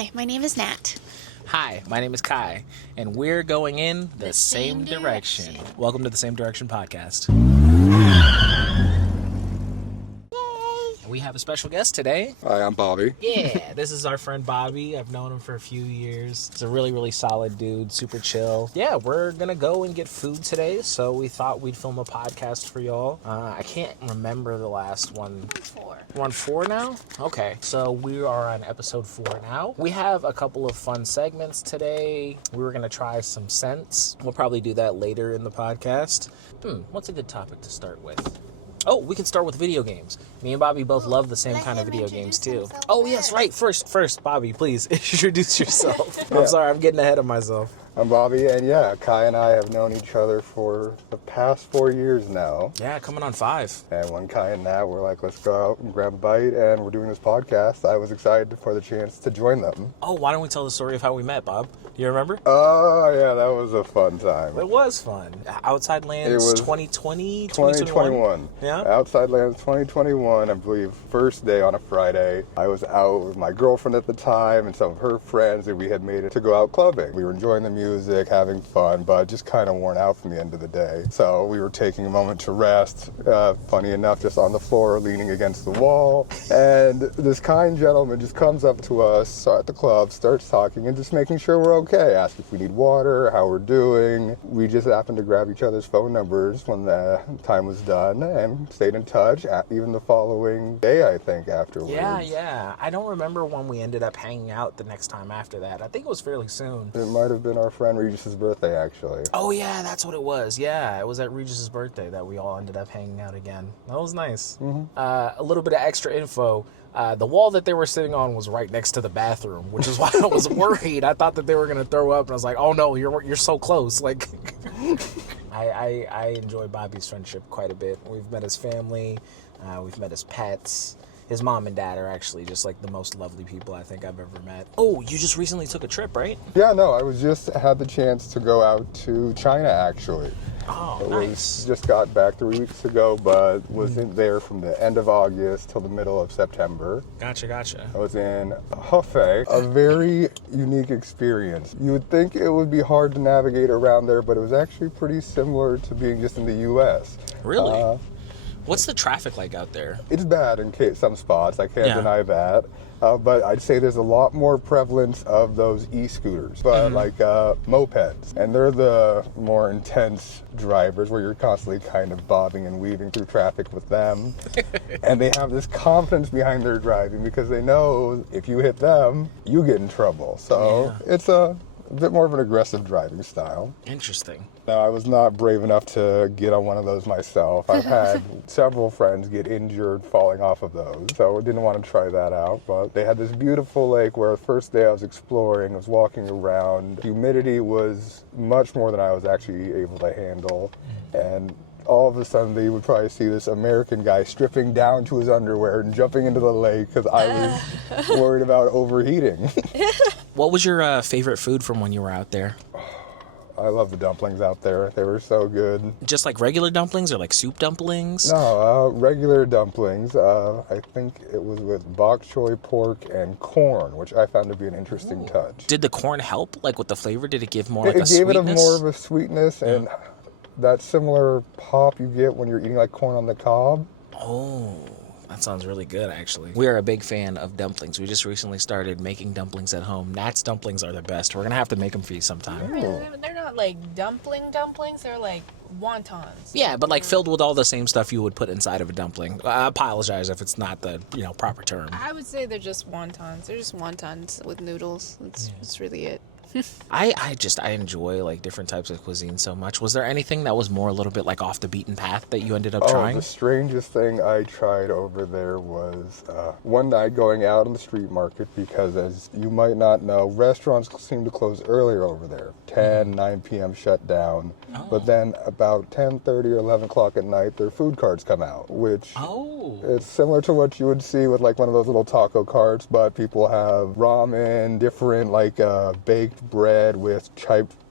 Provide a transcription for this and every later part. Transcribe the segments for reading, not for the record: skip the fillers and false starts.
Hi, my name is Nat. Hi, my name is Kye, and we're going in the same direction. Welcome to the Same Direction podcast. We have a special guest today. Hi, I'm Bobby. Yeah, this is our friend Bobby. I've known him for a few years. He's a really, really solid dude, super chill. Yeah, we're gonna go and get food today, so we thought we'd film a podcast for y'all. I can't remember the last one. We're on 4 now? Okay, so we are on episode 4 now. We have a couple of fun segments today. We were gonna try some scents. We'll probably do that later in the podcast. What's a good topic to start with? Oh, we can start with video games. Me and Bobby both love the same kind of video games, too. Oh, yes, right. First, Bobby, please, introduce yourself. I'm sorry, I'm getting ahead of myself. I'm Bobby, and yeah, Kye and I have known each other for the past 4 years now. Yeah, coming on 5. And when Kye and Nat were like, let's go out and grab a bite, and we're doing this podcast, I was excited for the chance to join them. Oh, why don't we tell the story of how we met, Bob? Do you remember? Oh, yeah, that was a fun time. It was fun. Outside Lands 2020? 2021. Yeah? Outside Lands 2021, I believe, first day on a Friday. I was out with my girlfriend at the time and some of her friends, and we had made it to go out clubbing. We were enjoying the music, having fun, but just kind of worn out from the end of the day. So we were taking a moment to rest, funny enough, just on the floor, leaning against the wall. And this kind gentleman just comes up to us at the club, starts talking, and just making sure we're okay. Ask if we need water, how we're doing. We just happened to grab each other's phone numbers when the time was done and stayed in touch, even the following day, I think, afterwards. Yeah. I don't remember when we ended up hanging out the next time after that. I think it was fairly soon. It might have been our friend Regis's birthday, actually. Oh, yeah, that's what it was. Yeah, it was at Regis's birthday that we all ended up hanging out again. That was nice. Mm-hmm. A little bit of extra info. The wall that they were sitting on was right next to the bathroom, which is why I was worried. I thought that they were going to throw up, and I was like, oh, no, you're so close. Like, I enjoy Bobby's friendship quite a bit. We've met his family. We've met his pets. His mom and dad are actually just like the most lovely people I think I've ever met. Oh, you just recently took a trip, right? Yeah, no, I had the chance to go out to China, actually. Oh, nice. Just got back 3 weeks ago, but was in there from the end of August till the middle of September. Gotcha. I was in Hefei, a very unique experience. You would think it would be hard to navigate around there, but it was actually pretty similar to being just in the U.S. Really? What's the traffic like out there? It's bad in some spots, I can't deny that. But I'd say there's a lot more prevalence of those e-scooters, but like mopeds. And they're the more intense drivers where you're constantly kind of bobbing and weaving through traffic with them. And they have this confidence behind their driving because they know if you hit them, you get in trouble. So it's a bit more of an aggressive driving style. Interesting. No, I was not brave enough to get on one of those myself. I've had several friends get injured falling off of those, so I didn't want to try that out. But they had this beautiful lake where the first day I was exploring, I was walking around. Humidity was much more than I was actually able to handle. And all of a sudden, you would probably see this American guy stripping down to his underwear and jumping into the lake because I was worried about overheating. What was your favorite food from when you were out there? I love the dumplings out there. They were so good. Just like regular dumplings or like soup dumplings? No, regular dumplings. I think it was with bok choy pork and corn, which I found to be an interesting touch. Did the corn help, like with the flavor? Did it give more like a sweetness? It gave it more of a sweetness and that similar pop you get when you're eating like corn on the cob. Oh, that sounds really good, actually. We are a big fan of dumplings. We just recently started making dumplings at home. Nat's dumplings are the best. We're going to have to make them for you sometime. They're not like dumplings. They're like wontons. Yeah, but like filled with all the same stuff you would put inside of a dumpling. I apologize if it's not the proper term. I would say they're just wontons. They're just wontons with noodles. That's really it. I enjoy like different types of cuisine so much. Was there anything that was more a little bit like off the beaten path that you ended up trying? The strangest thing I tried over there was one night going out on the street market because, as you might not know, restaurants seem to close earlier over there. 9 p.m. shut down. Oh. But then about 10:30 or 11 o'clock at night, their food carts come out, which it's similar to what you would see with like one of those little taco carts, but people have ramen, different like baked bread with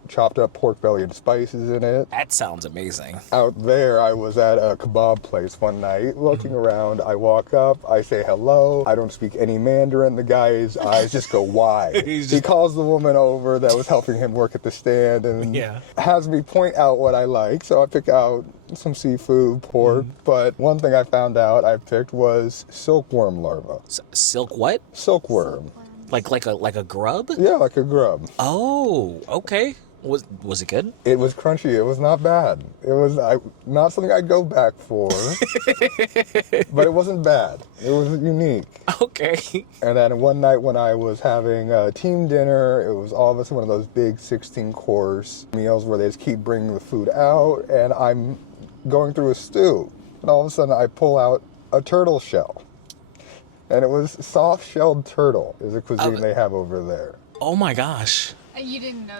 chopped up pork belly and spices in it. That sounds amazing. Out there, I was at a kebab place one night, looking around. I walk up, I say hello. I don't speak any Mandarin. The guy's eyes just go wide. He calls the woman over that was helping him work at the stand and has me point out what I like. So I pick out some seafood, pork, but one thing I found out I picked was silkworm larva. Silk what? Silkworm. Like a grub? Yeah, like a grub. Oh, okay. Was it good? It was crunchy. It was not bad. It was not something I'd go back for, but it wasn't bad. It was unique. Okay. And then one night when I was having a team dinner, it was all of us one of those big 16-course meals where they just keep bringing the food out, and I'm going through a stew, and all of a sudden I pull out a turtle shell. And it was soft-shelled turtle is a cuisine they have over there. Oh my gosh. You didn't know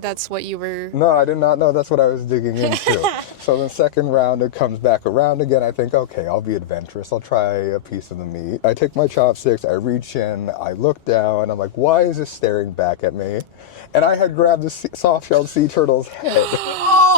that's what you were... No, I did not know that's what I was digging into. So the second round, it comes back around again. I think, okay, I'll be adventurous. I'll try a piece of the meat. I take my chopsticks, I reach in, I look down, I'm like, why is this staring back at me? And I had grabbed the soft-shelled sea turtle's head.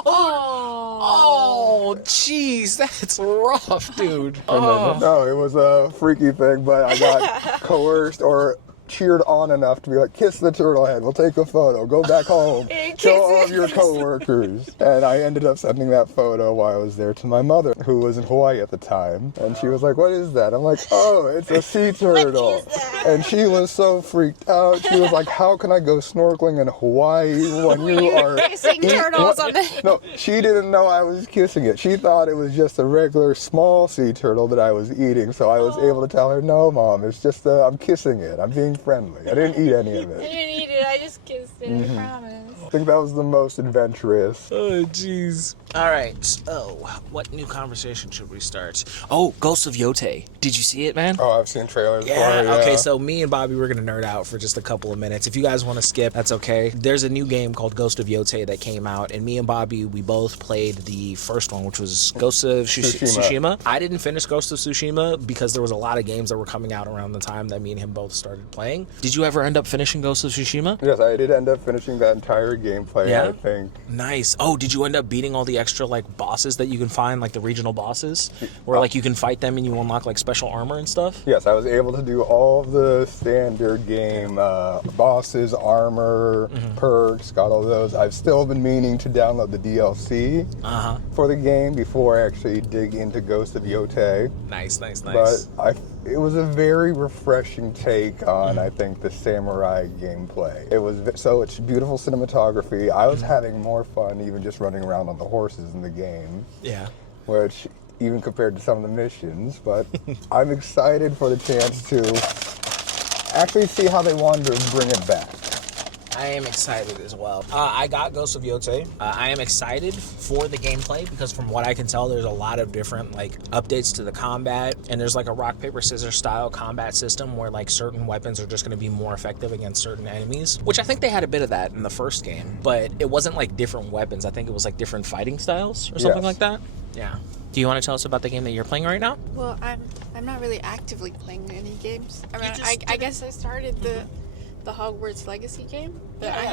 Oh, jeez, that's rough, dude. No, it was a freaky thing, but I got coerced or cheered on enough to be like, kiss the turtle head, we'll take a photo, go back home, show all of your coworkers. And I ended up sending that photo while I was there to my mother, who was in Hawaii at the time. And she was like, what is that? I'm like, oh, it's a sea turtle. What is that? And she was so freaked out. She was like, how can I go snorkeling in Hawaii when you are kissing turtles on the... No, she didn't know I was kissing it. She thought it was just a regular small sea turtle that I was eating. So I was able to tell her, no, Mom, it's just I'm kissing it. I'm being friendly. I didn't eat any of I it. didn't eat it, I just kissed it, I promise. I think that was the most adventurous. Oh, jeez. All right, so what new conversation should we start? Oh, Ghost of Yōtei. Did you see it, man? Oh, I've seen trailers for it, yeah. Okay, so me and Bobby, we're going to nerd out for just a couple of minutes. If you guys want to skip, that's okay. There's a new game called Ghost of Yōtei that came out, and me and Bobby, we both played the first one, which was Ghost of Tsushima. I didn't finish Ghost of Tsushima because there was a lot of games that were coming out around the time that me and him both started playing. Did you ever end up finishing Ghost of Tsushima? Yes, I did end up finishing that entire gameplay, I think. Nice. Oh, did you end up beating all the extra, like, bosses that you can find, like the regional bosses? Where, like, you can fight them and you unlock, like, special armor and stuff? Yes, I was able to do all the standard game bosses, armor, perks, got all those. I've still been meaning to download the DLC for the game before I actually dig into Ghost of Yōtei. Nice. But it was a very refreshing take on, I think, the samurai gameplay. It's beautiful cinematography. I was having more fun even just running around on the horses in the game. Yeah. Which, even compared to some of the missions, but I'm excited for the chance to actually see how they wanted to bring it back. I am excited as well. I got Ghost of Yōtei. I am excited for the gameplay because from what I can tell, there's a lot of different like updates to the combat, and there's like a rock, paper, scissors style combat system where like certain weapons are just going to be more effective against certain enemies, which I think they had a bit of that in the first game, but it wasn't like different weapons. I think it was like different fighting styles or something like that. Yeah. Do you want to tell us about the game that you're playing right now? Well, I'm not really actively playing any games. I mean, I guess I started the Hogwarts Legacy game, but I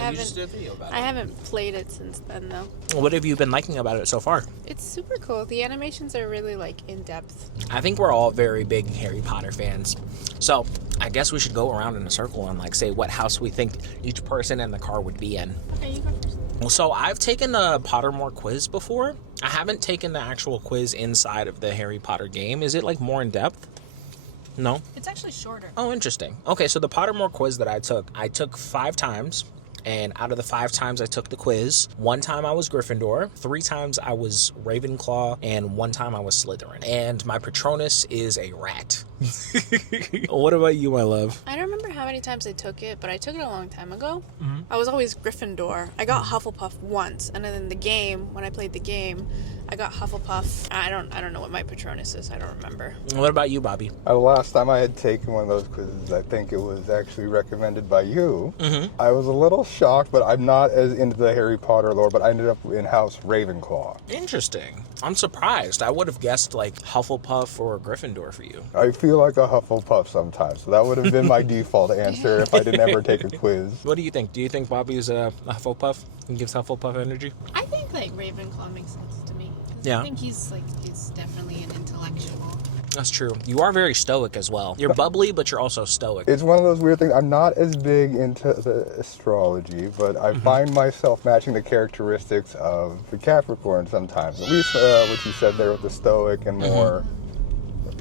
haven't played it since then though. What have you been liking about it so far? It's super cool. The animations are really like in depth. I think we're all very big Harry Potter fans, so I guess we should go around in a circle and like say what house we think each person in the car would be in. Okay, you go first. Well, so I've taken the Pottermore quiz before. I haven't taken the actual quiz inside of the Harry Potter game. Is it like more in depth? No? It's actually shorter. Oh, interesting. Okay, so the Pottermore quiz that I took 5 times. And out of the 5 times I took the quiz, 1 time I was Gryffindor, 3 times I was Ravenclaw, and 1 time I was Slytherin. And my Patronus is a rat. What about you, my love? I don't remember how many times I took it, but I took it a long time ago. I was always Gryffindor. I got Hufflepuff once, and then in the game, when I played the game, I got Hufflepuff. I don't know what my Patronus is. I don't remember. What about you, Bobby? The last time I had taken one of those quizzes, I think it was actually recommended by you. I was a little shocked, but I'm not as into the Harry Potter lore, but I ended up in House Ravenclaw. Interesting. I'm surprised. I would have guessed like Hufflepuff or Gryffindor for you. I feel like a Hufflepuff sometimes, so that would have been my default answer if I didn't ever take a quiz. What do you think? Do you think Bobby's a Hufflepuff and gives Hufflepuff energy? I think like Ravenclaw makes sense to me. Yeah. I think he's definitely an intellectual. That's true. You are very stoic as well. You're bubbly, but you're also stoic. It's one of those weird things. I'm not as big into the astrology, but I find myself matching the characteristics of the Capricorn sometimes. At least what you said there with the stoic and more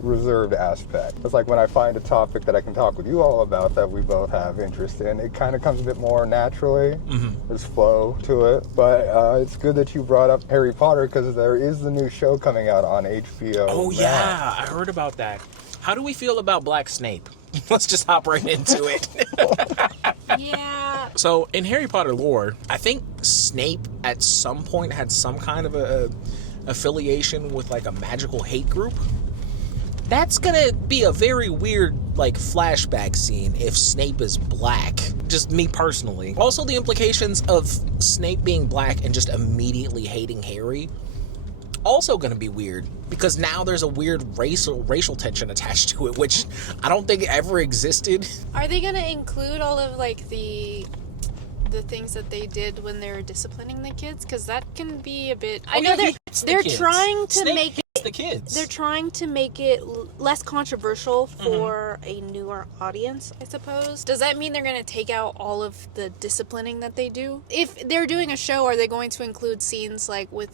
reserved aspect. It's like when I find a topic that I can talk with you all about that we both have interest in, it kind of comes a bit more naturally. There's flow to it. But it's good that you brought up Harry Potter because there is the new show coming out on HBO. Oh, yeah. I heard about that. How do we feel about Black Snape? Let's just hop right into it. Yeah. So, in Harry Potter lore, I think Snape at some point had some kind of a affiliation with like a magical hate group. That's gonna be a very weird, like, flashback scene if Snape is black. Just me personally. Also, the implications of Snape being black and just immediately hating Harry, also gonna be weird. Because now there's a weird racial tension attached to it, which I don't think ever existed. Are they gonna include all of, like, the things that they did when they were disciplining the kids? Because that can be a bit... I know they're trying to make the kids. They're trying to make it less controversial for a newer audience, I suppose. Does that mean they're going to take out all of the disciplining that they do? If they're doing a show, are they going to include scenes like with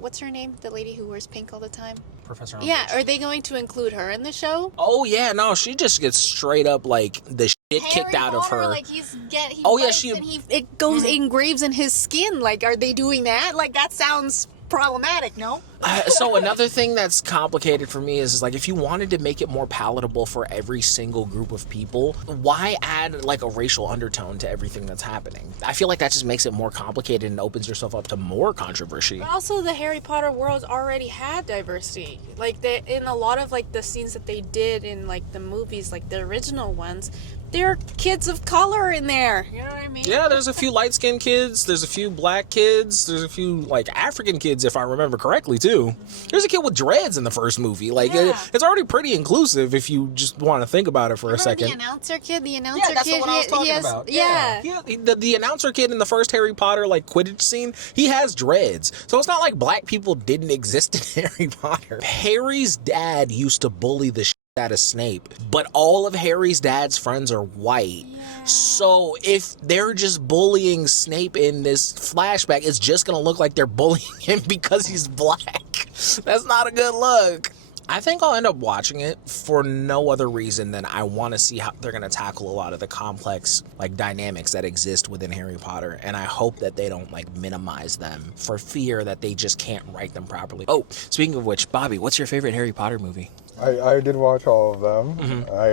what's her name? The lady who wears pink all the time? Professor Umbridge. Yeah, are they going to include her in the show? Oh, yeah, no, she just gets straight up, like, the shit kicked out of her. Like, it goes engraves in his skin. Like, are they doing that? Like, that sounds problematic, no? So another thing that's complicated for me is like, if you wanted to make it more palatable for every single group of people, why add like a racial undertone to everything that's happening? I feel like that just makes it more complicated and opens yourself up to more controversy. But also, the Harry Potter world already had diversity. Like, in a lot of like the scenes that they did in like the movies, like the original ones, there are kids of color in there. You know what I mean? Yeah, there's a few light-skinned kids, there's a few black kids, there's a few like African kids, if I remember correctly too. There's a kid with dreads in the first movie. Like, it's already pretty inclusive if you just want to think about it for a second. The announcer kid, that's the one I was talking about. Yeah. The announcer kid in the first Harry Potter like Quidditch scene, he has dreads. So it's not like black people didn't exist in Harry Potter. Harry's dad used to bully the shit out of Snape, but all of Harry's dad's friends are white. So if they're just bullying Snape in this flashback, it's just gonna look like they're bullying him because he's black. That's not a good look. I think I'll end up watching it for no other reason than I want to see how they're going to tackle a lot of the complex like dynamics that exist within Harry Potter, and I hope that they don't like minimize them for fear that they just can't write them properly. Oh, speaking of which, Bobby, what's your favorite Harry Potter movie? I did watch all of them. I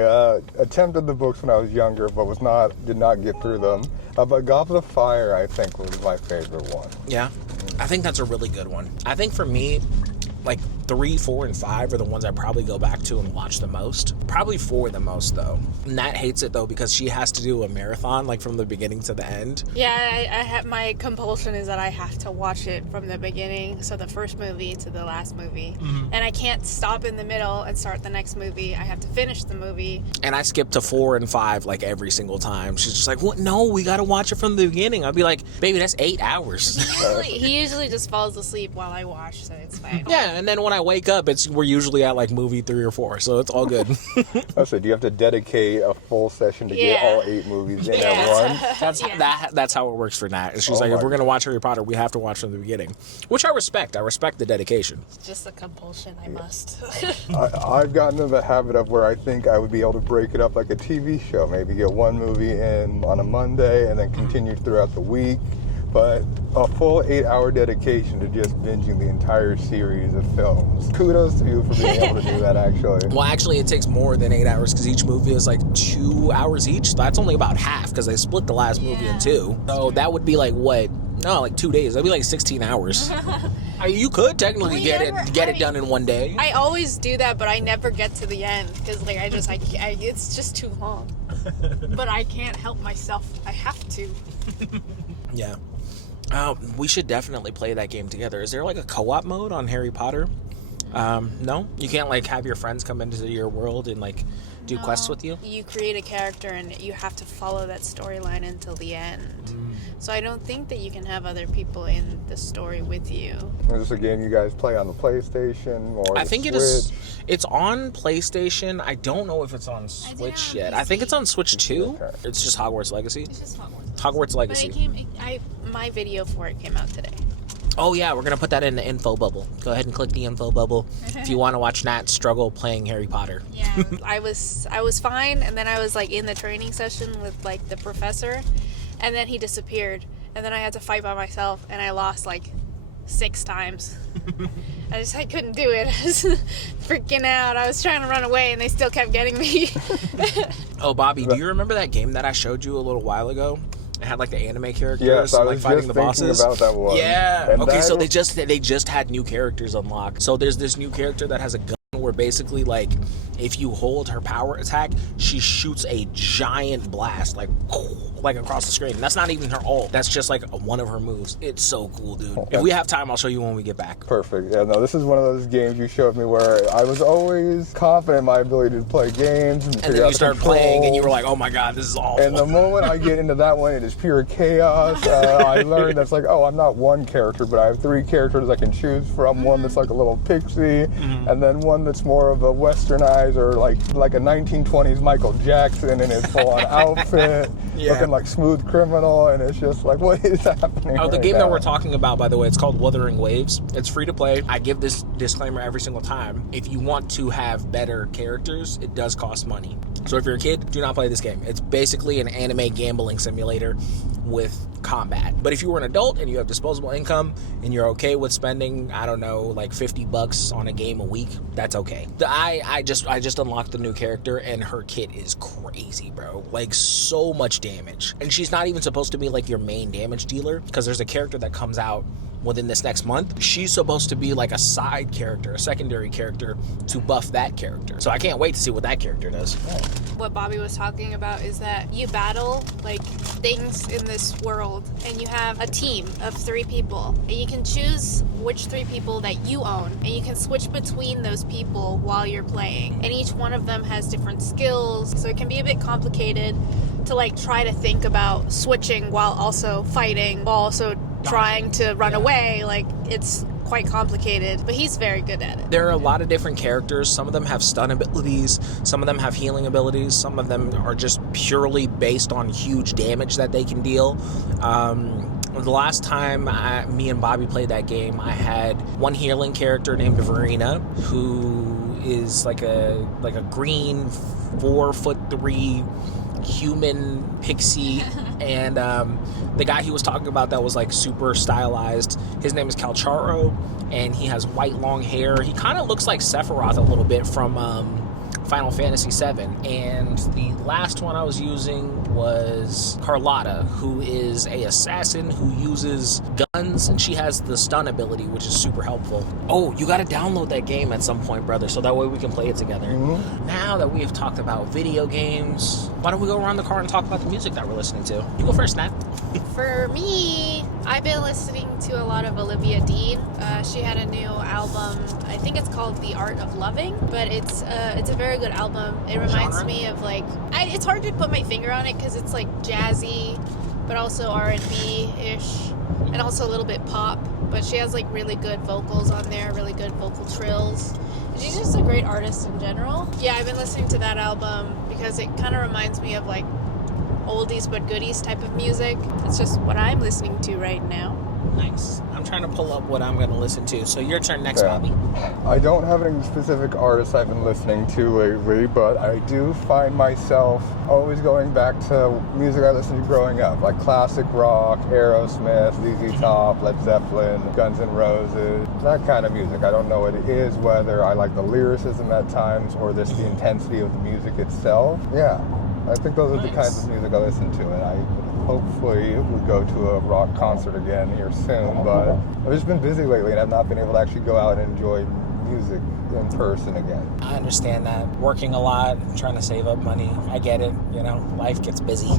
attempted the books when I was younger, but did not get through them. But Goblet of Fire, I think, was my favorite one. Yeah, I think that's a really good one. I think for me, like 3, 4, and 5 are the ones I probably go back to and watch the most. Probably 4 the most, though. Nat hates it, though, because she has to do a marathon, like, from the beginning to the end. Yeah, I have, my compulsion is that I have to watch it from the beginning, so the first movie to the last movie. And I can't stop in the middle and start the next movie. I have to finish the movie. And I skip to 4 and 5, like, every single time. She's just like, what? No, we gotta watch it from the beginning. I'd be like, baby, that's 8 hours. He usually just falls asleep while I watch, so it's fine. Yeah, and then when I wake up, we're usually at like movie 3 or 4, so it's all good. So do you have to dedicate a full session to get all 8 movies in at once? That's how it works for Nat. She's like, if we're gonna watch Harry Potter, we have to watch from the beginning, which I respect. I respect the dedication. It's just a compulsion. I must. I've gotten into the habit of where I think I would be able to break it up like a TV show. Maybe get one movie in on a Monday and then continue throughout the week. But a full 8-hour dedication to just binging the entire series of films. Kudos to you for being able to do that, actually. Well, actually, it takes more than 8 hours because each movie is like 2 hours each. That's only about half because they split the last movie in 2. So that would be like, what, No, like 2 days. That'd be like 16 hours. I mean, you could technically get it done in one day. I always do that, but I never get to the end because like it's just too long. But I can't help myself. I have to. Yeah. We should definitely play that game together. Is there like a co-op mode on Harry Potter? No? You can't like have your friends come into your world and like do quests with you? You create a character and you have to follow that storyline until the end. So I don't think that you can have other people in the story with you. Is this a game you guys play on the PlayStation or I think Switch? it is. It's on PlayStation. I don't know if it's on Switch yet. I think it's on Switch too. Okay. It's just Hogwarts Legacy. It's just Hogwarts. Hogwarts Legacy. But my video for it came out today. Oh yeah, we're gonna put that in the info bubble. Go ahead and click the info bubble if you want to watch Nat struggle playing Harry Potter. Yeah, I was fine, and then I was like in the training session with like the professor, and then he disappeared, and then I had to fight by myself, and I lost like 6 times. I couldn't do it. I was freaking out. I was trying to run away, and they still kept getting me. Oh, Bobby, do you remember that game that I showed you a little while ago? It had like the anime characters, Yes, I was like fighting just the thinking bosses. about that one. Yeah. And Okay, that so was- they just had new characters unlocked. So there's this new character that has a gun where basically like if you hold her power attack, she shoots a giant blast like across the screen. And that's not even her ult. That's just like one of her moves. It's so cool, dude. If we have time, I'll show you when we get back. Perfect. Yeah, no, this is one of those games you showed me where I was always confident in my ability to play games. And And figure then out you the start playing, and you were controls. like, "Oh my god, this is awful." And the moment I get into that one, it is pure chaos. I learned that's like, oh, I'm not one character, but I have 3 characters I can choose from. One that's like a little pixie, and then one that's more of a westernized or like a 1920s Michael Jackson in his full-on outfit, Yeah. looking like Smooth Criminal, and it's just like, what is happening? Oh, the right game now? that we're talking about, by the way, it's called Wuthering Waves. It's free to play. I give this disclaimer every single time. If you want to have better characters, it does cost money. So if you're a kid, do not play this game. It's basically an anime gambling simulator with combat. But if you were an adult and you have disposable income and you're okay with spending, I don't know, like $50 on a game a week, that's okay. I just unlocked the new character and her kit is crazy, bro. Like so much damage. And she's not even supposed to be like your main damage dealer because there's a character that comes out within this next month. She's supposed to be like a side character, a secondary character to buff that character. So I can't wait to see what that character does. What Bobby was talking about is that you battle like things in this world, and you have a team of 3 people, and you can choose which 3 people that you own, and you can switch between those people while you're playing, and each one of them has different skills, so it can be a bit complicated to like try to think about switching while also fighting, while also trying to run away. Like it's quite complicated, but he's very good at it. There are a lot of different characters. Some of them have stun abilities, some of them have healing abilities, some of them are just purely based on huge damage that they can deal. The last time me and Bobby played that game, I had one healing character named Verena, who is like a green 4'3" human pixie, and the guy he was talking about that was like super stylized, his name is Calcharo, and he has white long hair. He kind of looks like Sephiroth a little bit from Final Fantasy VII. And the last one I was using was Carlotta, who is a assassin who uses guns, and she has the stun ability, which is super helpful. Oh, you got to download that game at some point, brother, so that way we can play it together. Now that we have talked about video games, why don't we go around the car and talk about the music that we're listening to? You go first, Nat. For me, I've been listening to a lot of Olivia Dean. She had a new album. I think it's called The Art of Loving, but it's a very good album. It reminds Genre? me of like it's hard to put my finger on it because it's like jazzy, but also R&B-ish, and also a little bit pop. But she has like really good vocals on there, really good vocal trills. And she's just a great artist in general. Yeah, I've been listening to that album because it kind of reminds me of like oldies but goodies type of music. It's just what I'm listening to right now. Nice. I'm trying to pull up what I'm going to listen to. So your turn next, Yeah. Bobby. I don't have any specific artists I've been listening to lately, but I do find myself always going back to music I listened to growing up, like classic rock, Aerosmith, ZZ Top, Led Zeppelin, Guns N' Roses, that kind of music. I don't know what it is, whether I like the lyricism at times or just the intensity of the music itself. Yeah. I think those are the Nice. kinds of music I listen to, and I hopefully would go to a rock concert again here soon, but I've just been busy lately and I've not been able to actually go out and enjoy music in person again. I understand that. Working a lot, trying to save up money. I get it. You know, life gets busy.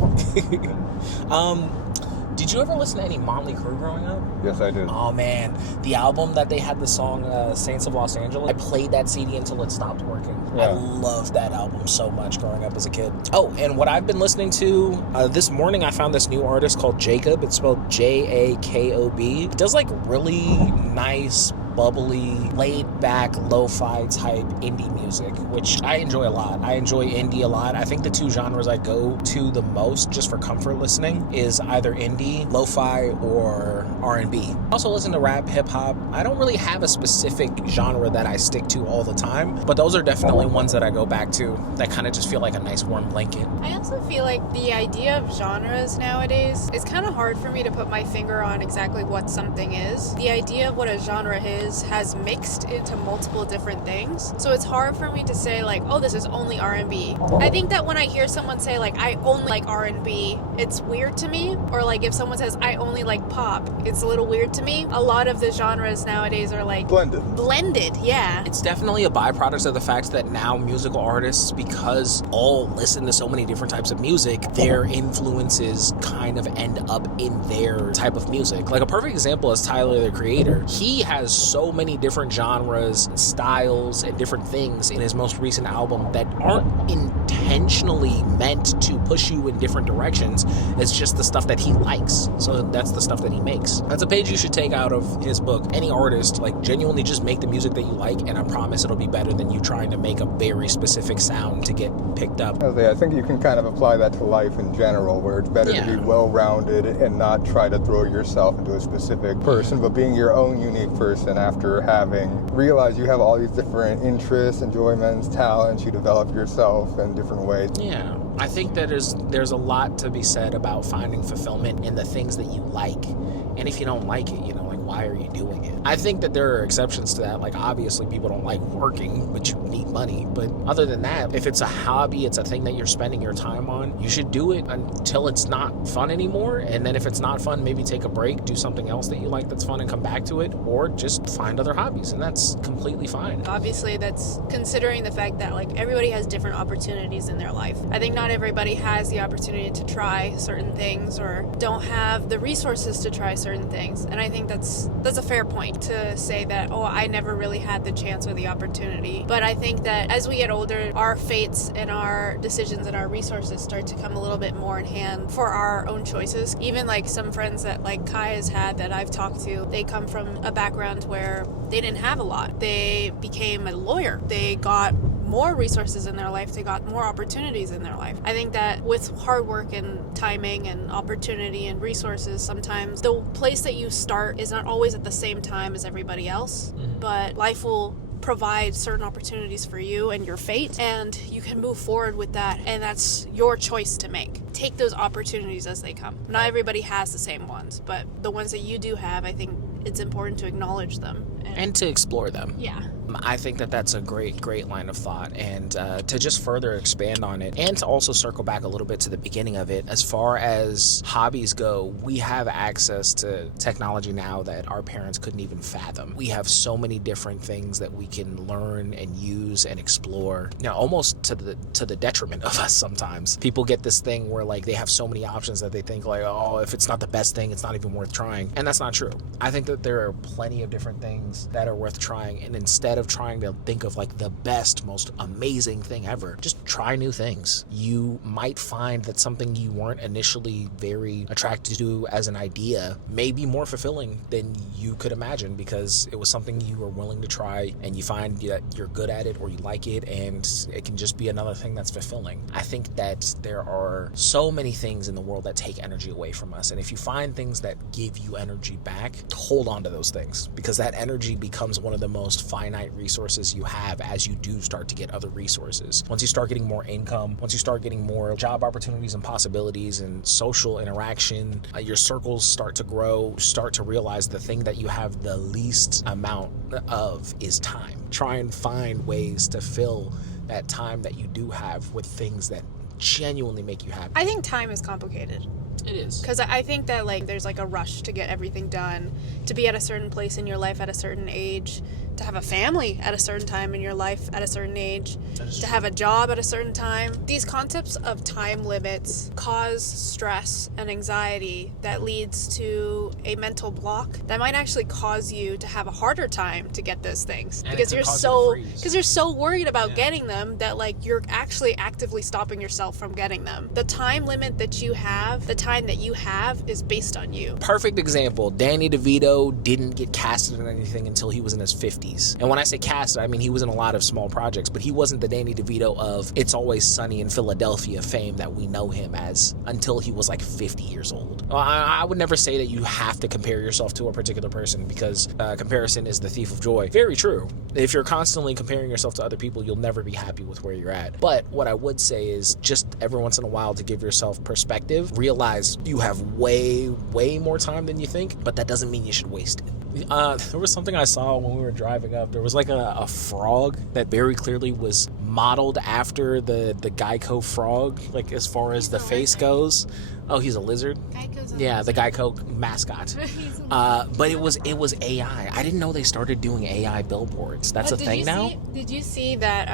Did you ever listen to any Motley Crue growing up? Yes, I did. Oh man, the album that they had the song Saints of Los Angeles, I played that CD until it stopped working. Yeah. I loved that album so much growing up as a kid. Oh, and what I've been listening to, this morning I found this new artist called Jacob. It's spelled Jakob. He does like really nice, bubbly, laid-back, lo-fi type indie music, which I enjoy a lot. I enjoy indie a lot. I think the two genres I go to the most just for comfort listening is either indie, lo-fi, or R&B. I also listen to rap, hip-hop. I don't really have a specific genre that I stick to all the time, but those are definitely ones that I go back to that kind of just feel like a nice warm blanket. I also feel like the idea of genres nowadays, it's kind of hard for me to put my finger on exactly what something is. The idea of what a genre is has mixed into multiple different things. So it's hard for me to say like, oh, this is only R&B. I think that when I hear someone say like, I only like R&B, it's weird to me. Or like if someone says, I only like pop, it's a little weird to me. A lot of the genres nowadays are like blended, yeah. It's definitely a byproduct of the fact that now musical artists, because all listen to so many different types of music, their influences kind of end up in their type of music. Like a perfect example is Tyler, the Creator. He has so many different genres, styles, and different things in his most recent album that aren't intentionally meant to push you in different directions. It's just the stuff that he likes. So that's the stuff that he makes. That's a page you should take out of his book. Any artist, like, genuinely just make the music that you like, and I promise it'll be better than you trying to make a very specific sound to get picked up. I think you can kind of apply that to life in general, where it's better to be well-rounded and not try to throw yourself into a specific person, but being your own unique person after having realized you have all these different interests, enjoyments, talents, you develop yourself in different ways. Yeah. I think that there's a lot to be said about finding fulfillment in the things that you like. And if you don't like it, like, why are you doing it? I think that there are exceptions to that. Like, obviously, people don't like working, but you need money. But other than that, if it's a hobby, it's a thing that you're spending your time on, you should do it until it's not fun anymore. And then if it's not fun, maybe take a break, do something else that you like that's fun and come back to it, or just find other hobbies. And that's completely fine. Obviously, that's considering the fact that, like, everybody has different opportunities in their life. I think not everybody has the opportunity to try certain things or don't have the resources to try certain things. And I think that's a fair point to say that, oh, I never really had the chance or the opportunity. But I think that as we get older, our fates and our decisions and our resources start to come a little bit more in hand for our own choices. Even like some friends that like Kye has had that I've talked to, they come from a background where they didn't have a lot. They became a lawyer. They got more resources in their life. They got more opportunities in their life. I think that with hard work and timing and opportunity and resources, sometimes the place that you start is not always at the same time as everybody else, but life will provide certain opportunities for you and your fate, and you can move forward with that, and that's your choice to make. Take those opportunities as they come. Not everybody has the same ones, but the ones that you do have, I think it's important to acknowledge them And to explore them. Yeah. I think that that's a great line of thought. And to just further expand on it, and to also circle back a little bit to the beginning of it, as far as hobbies go, we have access to technology now that our parents couldn't even fathom. We have so many different things that we can learn and use and explore, almost to the detriment of us sometimes. People get this thing where like they have so many options that they think like, oh, if it's not the best thing, it's not even worth trying. And that's not true. I think that there are plenty of different things that are worth trying, and instead of trying to think of like the best, most amazing thing ever, just try new things. You might find that something you weren't initially very attracted to as an idea may be more fulfilling than you could imagine, because it was something you were willing to try, and you find that you're good at it or you like it, and it can just be another thing that's fulfilling. I think that there are so many things in the world that take energy away from us, and if you find things that give you energy back, hold on to those things, because that energy becomes one of the most finite resources you have as you do start to get other resources. Once you start getting more income, once you start getting more job opportunities and possibilities and social interaction, your circles start to grow, start to realize the thing that you have the least amount of is time. Try and find ways to fill that time that you do have with things that genuinely make you happy. I think time is complicated. It is. Because I think that, like, there's, like, a rush to get everything done, to be at a certain place in your life at a certain age, to have a family at a certain time in your life at a certain age, to have a job at a certain time. These concepts of time limits cause stress and anxiety that leads to a mental block that might actually cause you to have a harder time to get those things. And Because you're so worried about Yeah. getting them that, like, you're actually actively stopping yourself from getting them. The time limit that you have, the time that you have, is based on you. Perfect example. Danny DeVito didn't get casted in anything until he was in his 50s. And when I say casted, I mean he was in a lot of small projects, but he wasn't the Danny DeVito of It's Always Sunny in Philadelphia fame that we know him as until he was like 50 years old. I would never say that you have to compare yourself to a particular person because comparison is the thief of joy. Very true. If you're constantly comparing yourself to other people, you'll never be happy with where you're at. But what I would say is just every once in a while to give yourself perspective, realize you have way more time than you think, but that doesn't mean you should waste it. There was something I saw when we were driving up. There was like a frog that very clearly was modeled after the Geico frog, like as far as the face goes. Oh, he's a lizard? Geico's a Yeah, the lizard. Geico mascot. He's a But it was AI. I didn't know they started doing AI billboards. That's a thing now? Did you see that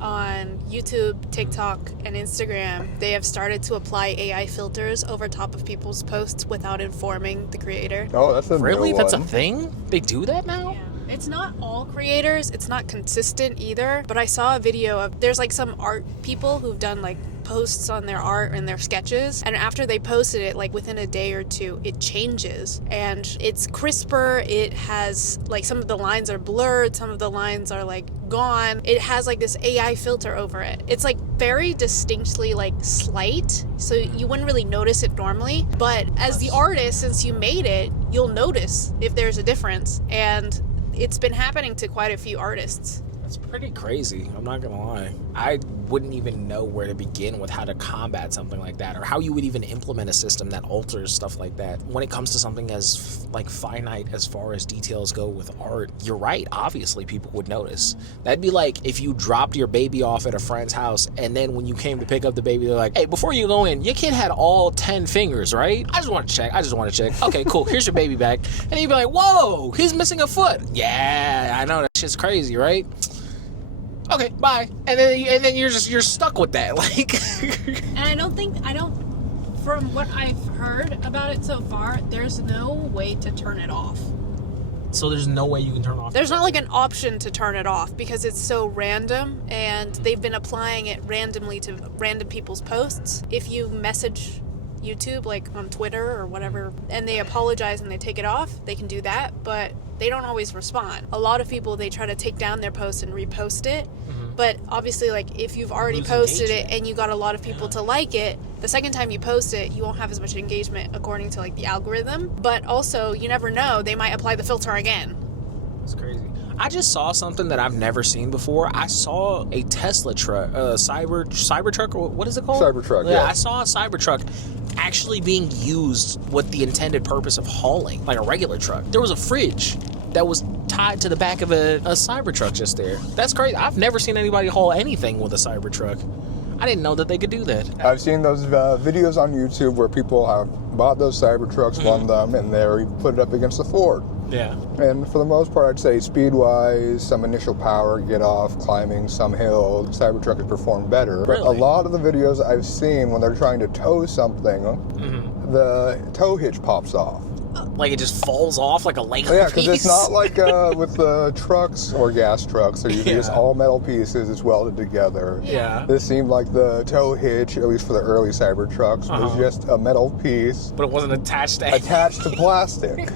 on YouTube, TikTok, and Instagram, they have started to apply AI filters over top of people's posts without informing the creator? Oh, that's a Really? new That's a one. thing? They do that now? Yeah. It's not all creators, it's not consistent either, but I saw a video of, there's like some art people who've done like posts on their art and their sketches, and after they posted it, like within a day or two, it changes and it's crisper. It has like, some of the lines are blurred, some of the lines are like gone. It has like this AI filter over it. It's like very distinctly like slight, so you wouldn't really notice it normally, but as the artist, since you made it, you'll notice if there's a difference, and it's been happening to quite a few artists. That's pretty crazy. I'm not gonna lie. I wouldn't even know where to begin with how to combat something like that, or how you would even implement a system that alters stuff like that. When it comes to something as like finite as far as details go with art, you're right. Obviously, people would notice. That'd be like if you dropped your baby off at a friend's house, and then when you came to pick up the baby, they're like, "Hey, before you go in, your kid had all 10 fingers, right? I just want to check. Okay, cool. Here's your baby back." And you'd be like, "Whoa, he's missing a foot." Yeah, I know, that shit's crazy, right? Okay, bye. And then you're stuck with that, like. And I don't, from what I've heard about it so far, there's no way to turn it off. So there's no way you can turn off. There's not like an option to turn it off because it's so random, and they've been applying it randomly to random people's posts. If you message YouTube, like on Twitter or whatever, and they apologize and they take it off, they can do that, but they don't always respond. A lot of people, they try to take down their post and repost it, but obviously, like, if you've already Lose posted engagement. it and you got a lot of people to like it, the second time you post it, you won't have as much engagement according to like the algorithm. But also, you never know, they might apply the filter again. It's crazy. I just saw something that I've never seen before. I saw a Tesla truck, Cybertruck, or what is it called? Cybertruck, yeah. I saw a Cybertruck actually being used with the intended purpose of hauling, like a regular truck. There was a fridge that was tied to the back of a Cybertruck just there. That's crazy. I've never seen anybody haul anything with a Cybertruck. I didn't know that they could do that. I've seen those videos on YouTube where people have bought those Cybertrucks, won them, and they put it up against the Ford. Yeah. And for the most part, I'd say speed-wise, some initial power, get off, climbing some hill, Cybertruck has performed better. But a Really? lot of the videos I've seen when they're trying to tow something, the tow hitch pops off. Like it just falls off like a Lego Yeah, piece. because it's not like with the trucks or gas trucks. They're usually just Yeah. all metal pieces. It's welded together. Yeah. This seemed like the tow hitch, at least for the early Cybertrucks, was just a metal piece But it wasn't attached to anything. attached to plastic.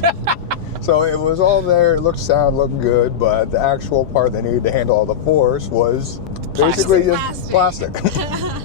So it was all there. It looked sound, looked good, but the actual part that needed to handle all the force was basically just plastic.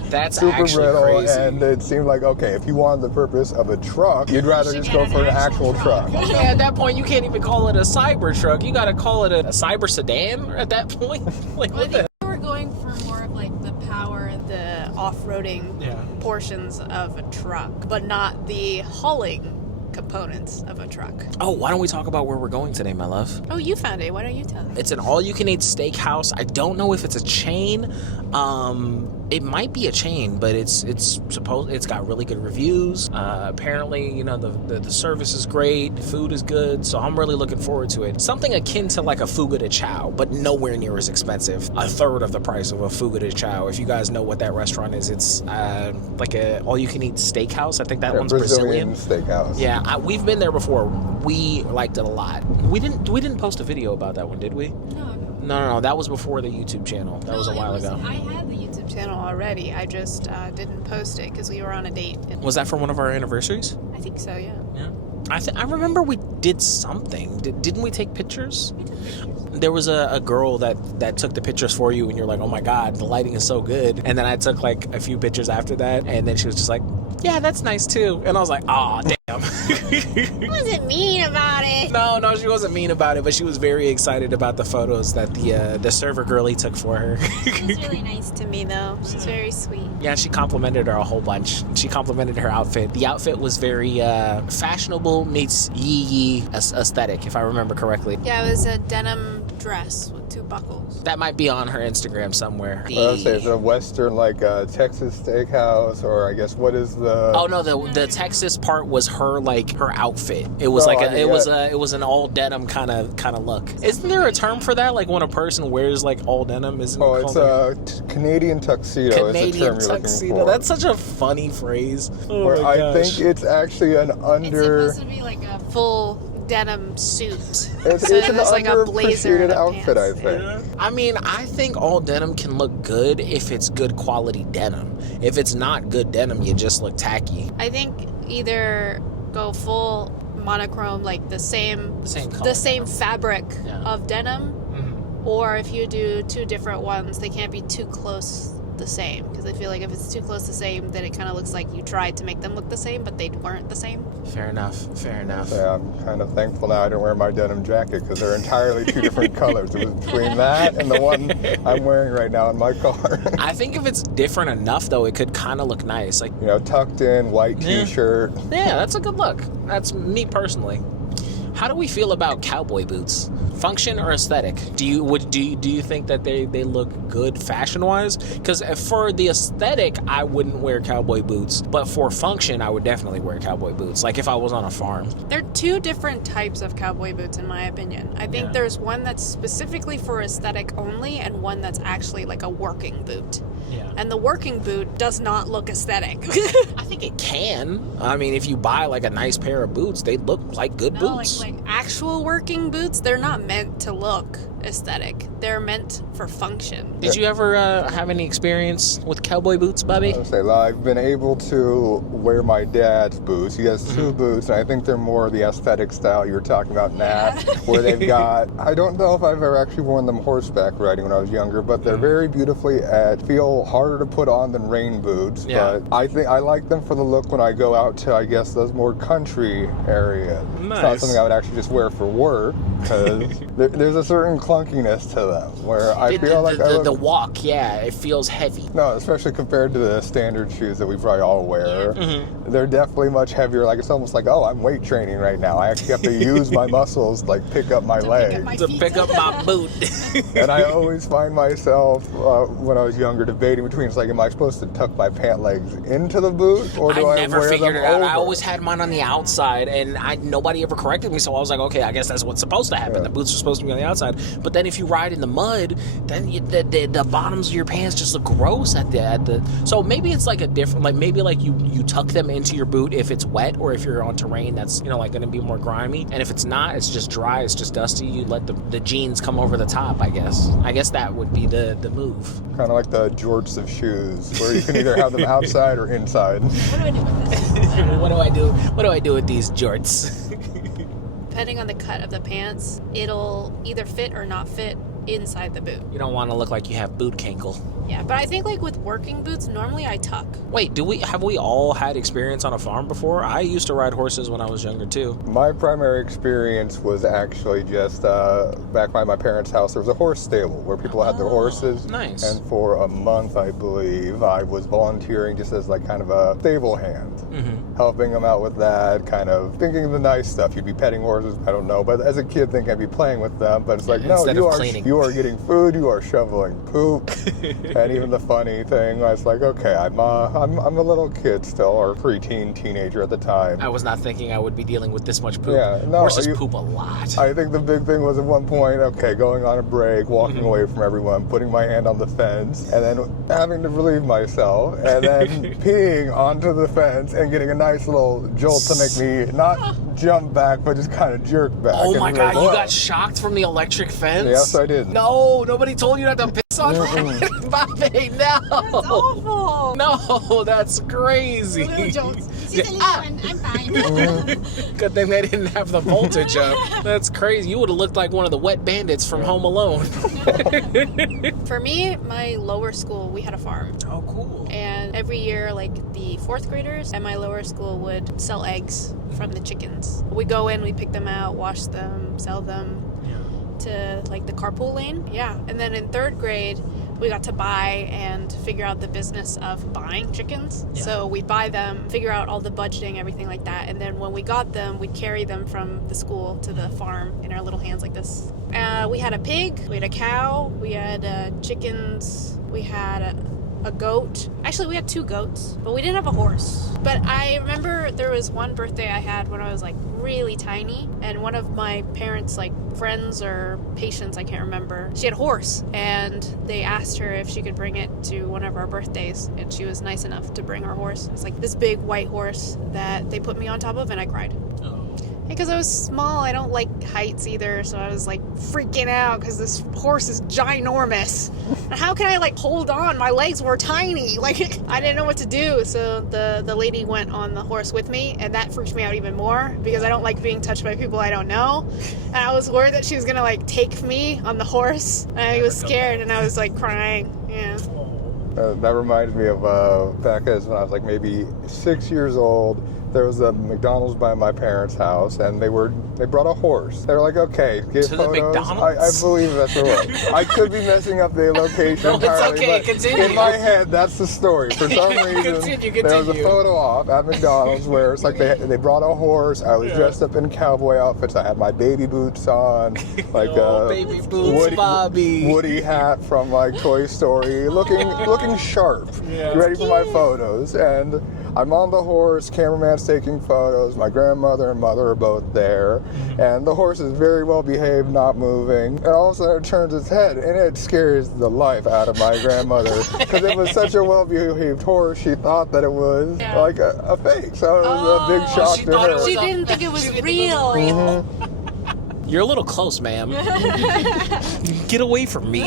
That's Super actually brittle, crazy. and it seemed like, okay, if you wanted the purpose of a truck, you'd rather just go for an actual truck. Yeah, at that point, you can't even call it a Cybertruck. You gotta call it a Cyber sedan at that point. Like, Well, I what the? think we were going for more of like the power. The off-roading Yeah. portions of a truck, but not the hauling components of a truck. Oh, why don't we talk about where we're going today, my love? Oh, you found it. Why don't you tell me? It's an all-you-can-eat steakhouse. I don't know if it's a chain. It might be a chain, but it's got really good reviews. Apparently, you know, the service is great, the food is good, so I'm really looking forward to it. Something akin to like a Fuga de Chao, but nowhere near as expensive. A third of the price of a Fuga de Chao. If you guys know what that restaurant is, it's like a all-you-can-eat steakhouse. I think that one's Brazilian steakhouse. Yeah, we've been there before. We liked it a lot. We didn't post a video about that one, did we? No. That was before the YouTube channel. That was a while ago. I had the YouTube channel already. I just didn't post it because we were on a date. Was that for one of our anniversaries? I think so, yeah. Yeah. I remember we did something. Didn't we take pictures? We took pictures. There was a girl that took the pictures for you, and you're like, oh my god, the lighting is so good. And then I took like a few pictures after that, and then she was just like, yeah, that's nice too. And I was like, aw, damn. I wasn't mean about it. No, she wasn't mean about it, but she was very excited about the photos that the server girlie took for her. She was really nice to me, though. She's very sweet. Yeah, she complimented her a whole bunch. She complimented her outfit. The outfit was very fashionable meets yee aesthetic, if I remember correctly. Yeah, it was a denim dress with 2 buckles. That might be on her Instagram somewhere. I would say it's a Western, like Texas steakhouse, or I guess what is the? Oh no, the Texas part was her outfit. It was it was an all denim kind of look. Isn't there a term for that? Like when a person wears like all denim, isn't? Oh, it's a Canadian tuxedo. Canadian is the term tuxedo. You're looking for. That's such a funny phrase. Oh Or my I gosh. think it's actually an under. It's supposed to be like a full denim suit. It's So an there's like a blazer underappreciated and a outfit, I pants. think. I mean, I think all denim can look good if it's good quality denim. If it's not good denim, you just look tacky. I think either go full monochrome, like the same color. fabric Yeah. of denim, or if you do 2 different ones, they can't be too close the same, because I feel like if it's too close the same, then it kind of looks like you tried to make them look the same, but they weren't the same. Fair enough. Yeah, I'm kind of thankful now I didn't wear my denim jacket because they're entirely 2 different colors. It was between that and the one I'm wearing right now in my car. I think if it's different enough, though, it could kind of look nice. Like, You know, tucked in, white t-shirt. yeah, that's a good look. That's me personally. How do we feel about cowboy boots? Function or aesthetic? Do you think that they look good fashion wise? Because for the aesthetic, I wouldn't wear cowboy boots, but for function, I would definitely wear cowboy boots. Like if I was on a farm. There are 2 different types of cowboy boots, in my opinion. I think there's one that's specifically for aesthetic only, and one that's actually like a working boot. Yeah. And the working boot does not look aesthetic. I think it can. I mean, if you buy like a nice pair of boots, they look like good No, boots. like actual working boots, they're not meant to look aesthetic. They're meant for function. Did you ever have any experience with cowboy boots, Bobby? I'll say, I've been able to wear my dad's boots. He has 2 boots, and I think they're more the aesthetic style you were talking about, Nat, where they've got, I don't know if I've ever actually worn them horseback riding when I was younger, but they're very beautifully feel harder to put on than rain boots. Yeah. But I think I like them for the look when I go out to, I guess, those more country areas. It's not Nice. something I would actually just wear for work, because there's a certain clunkiness to them, where I feel like I look, the walk, yeah, it feels heavy. no, especially compared to the standard shoes that we probably all wear. They're definitely much heavier. Like it's almost like, oh, I'm weight training right now. I actually have to use my muscles, like pick up my leg. To pick up my boot. And I always find myself, when I was younger, debating between, it's like, am I supposed to tuck my pant legs into the boot, or do I never wear figured them it out. over? I always had mine on the outside, and nobody ever corrected me, so I was like, okay, I guess that's what's supposed to happen. Yeah. The boots are supposed to be on the outside. But then if you ride in the mud, then the bottoms of your pants just look gross at the. So maybe it's like a different, like maybe like you tuck them into your boot if it's wet, or if you're on terrain that's like going to be more grimy. And if it's not, it's just dry, it's just dusty. You let the jeans come over the top. I guess that would be the move. Kind of like the jorts of shoes, where you can either have them outside or inside. What do I do with this? What do I do with these jorts? Depending on the cut of the pants, it'll either fit or not fit inside the boot. You don't want to look like you have boot cankle. Yeah, but I think like with working boots, normally I tuck. Wait, have we all had experience on a farm before? I used to ride horses when I was younger too. My primary experience was actually just back by my parents' house. There was a horse stable where people had their horses. Nice. And for a month, I believe, I was volunteering just as like kind of a stable hand, helping them out with that, kind of thinking of the nice stuff. You'd be petting horses, I don't know, but as a kid, thinking I'd be playing with them. But it's like, no, Instead you of are cleaning. You are getting food. You are shoveling poop. And even the funny thing, I was like, okay, I'm a little kid still, or preteen, teenager at the time. I was not thinking I would be dealing with this much poop. Yeah, no, Horses poop a lot. I think the big thing was at one point, okay, going on a break, walking away from everyone, putting my hand on the fence, and then having to relieve myself, and then peeing onto the fence and getting a nice little jolt to make me not jump back, but just kind of jerk back. Oh my God, you Whoa. got shocked from the electric fence? Yes, I did. No, nobody told you not to piss on that. Bobby, no. That's awful. No, that's crazy. Little jolts. She's a little one. I'm fine. Good thing they didn't have the voltage up. That's crazy. You would have looked like one of the wet bandits from Home Alone. For me, my lower school, we had a farm. Oh, cool. And every year, like the fourth graders at my lower school would sell eggs from the chickens. We go in, we pick them out, wash them, sell them to like the carpool lane. Yeah. And then in third grade, we got to buy and figure out the business of buying chickens. Yeah. So we'd buy them, figure out all the budgeting, everything like that. And then when we got them, we'd carry them from the school to the farm in our little hands like this. We had a pig, we had a cow, we had chickens, we had a goat. Actually, we had 2 goats, but we didn't have a horse. But I remember there was one birthday I had when I was like really tiny, and one of my parents' like friends or patients, I can't remember, she had a horse, and they asked her if she could bring it to one of our birthdays, and she was nice enough to bring her horse. It's like this big white horse that they put me on top of, and I cried. Because I was small, I don't like heights either, so I was like freaking out because this horse is ginormous. And how can I like hold on? My legs were tiny. Like I didn't know what to do. So the lady went on the horse with me, and that freaked me out even more because I don't like being touched by people I don't know. And I was worried that she was gonna like take me on the horse, and I was scared, and I was like crying. Yeah. That reminds me of back as when I was like maybe 6 years old. There was a McDonald's by my parents' house, and they brought a horse. They were like, okay, get To the photos. McDonald's? I believe that's the way. I could be messing up the location No, it's entirely, okay, but continue. in my head, that's the story. For some reason, Continue. there was a photo op at McDonald's where it's like they brought a horse. I was dressed up in cowboy outfits. I had my baby boots on, like baby boots, Bobby. Woody hat from like Toy Story, looking sharp, ready for my photos. And I'm on the horse, cameraman's taking photos, my grandmother and mother are both there, and the horse is very well behaved, not moving, and all of a sudden it turns its head, and it scares the life out of my grandmother, because it was such a well behaved horse, she thought that it was like a fake, so it was a big shock she to thought it her. was She didn't think it was real. You're a little close, ma'am. Get away from me.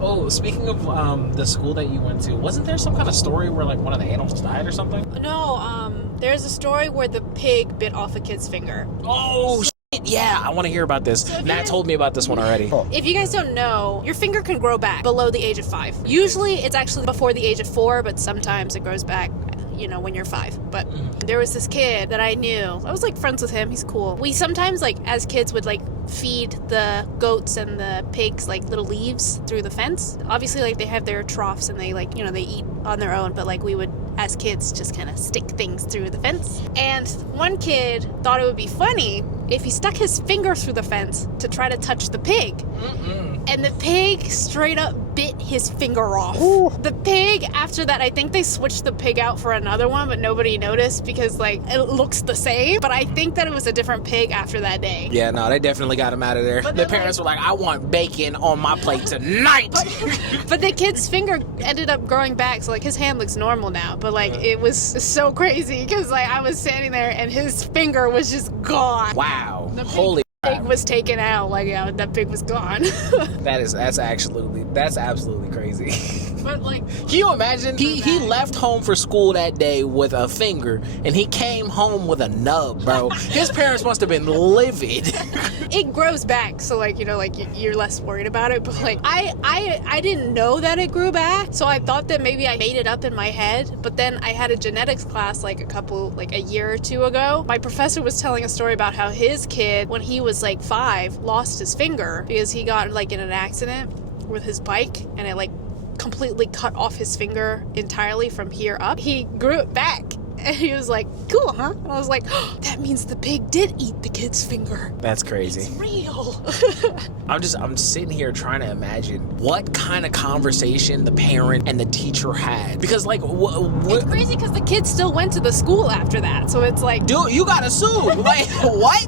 Oh, speaking of the school that you went to, wasn't there some kind of story where like one of the animals died or something? No, there's a story where the pig bit off a kid's finger. Oh, shit. Yeah, I want to hear about this. Nat told me about this one already. If you guys don't know, your finger can grow back below the age of 5. Usually it's actually before the age of 4, but sometimes it grows back, you know, when you're 5. But there was this kid that I knew. I was like friends with him. He's cool. We sometimes like as kids would like feed the goats and the pigs like little leaves through the fence. Obviously like they have their troughs and they like, you know, they eat on their own, but like we would as kids just kind of stick things through the fence. And one kid thought it would be funny if he stuck his finger through the fence to try to touch the pig. And the pig straight up bit his finger off. Ooh. The pig, after that, I think they switched the pig out for another one, but nobody noticed because, like, it looks the same. But I think that it was a different pig after that day. Yeah, no, they definitely got him out of there. But The then, parents were like, I want bacon on my plate tonight. But the kid's finger ended up growing back, so, like, his hand looks normal now. But, like, it was so crazy because, like, I was standing there and his finger was just gone. Wow. The Holy pig was taken out. Like, yeah, that pig was gone. that's absolutely crazy. But like, Can you imagine? He left home for school that day with a finger, and he came home with a nub, bro. His parents must have been livid. It grows back, so like, you know, like you're less worried about it. But like I didn't know that it grew back, so I thought that maybe I made it up in my head. But then I had a genetics class like a year or two ago. My professor was telling a story about how his kid, when he was like 5, lost his finger because he got like in an accident with his bike, and it like completely cut off his finger entirely from here up. He grew it back. And he was like, cool, huh? And I was like, oh, that means the pig did eat the kid's finger. That's crazy. It's real. I'm sitting here trying to imagine what kind of conversation the parent and the teacher had. Because, like, It's crazy because the kid still went to the school after that. So it's like, dude, you gotta sue. Like, what?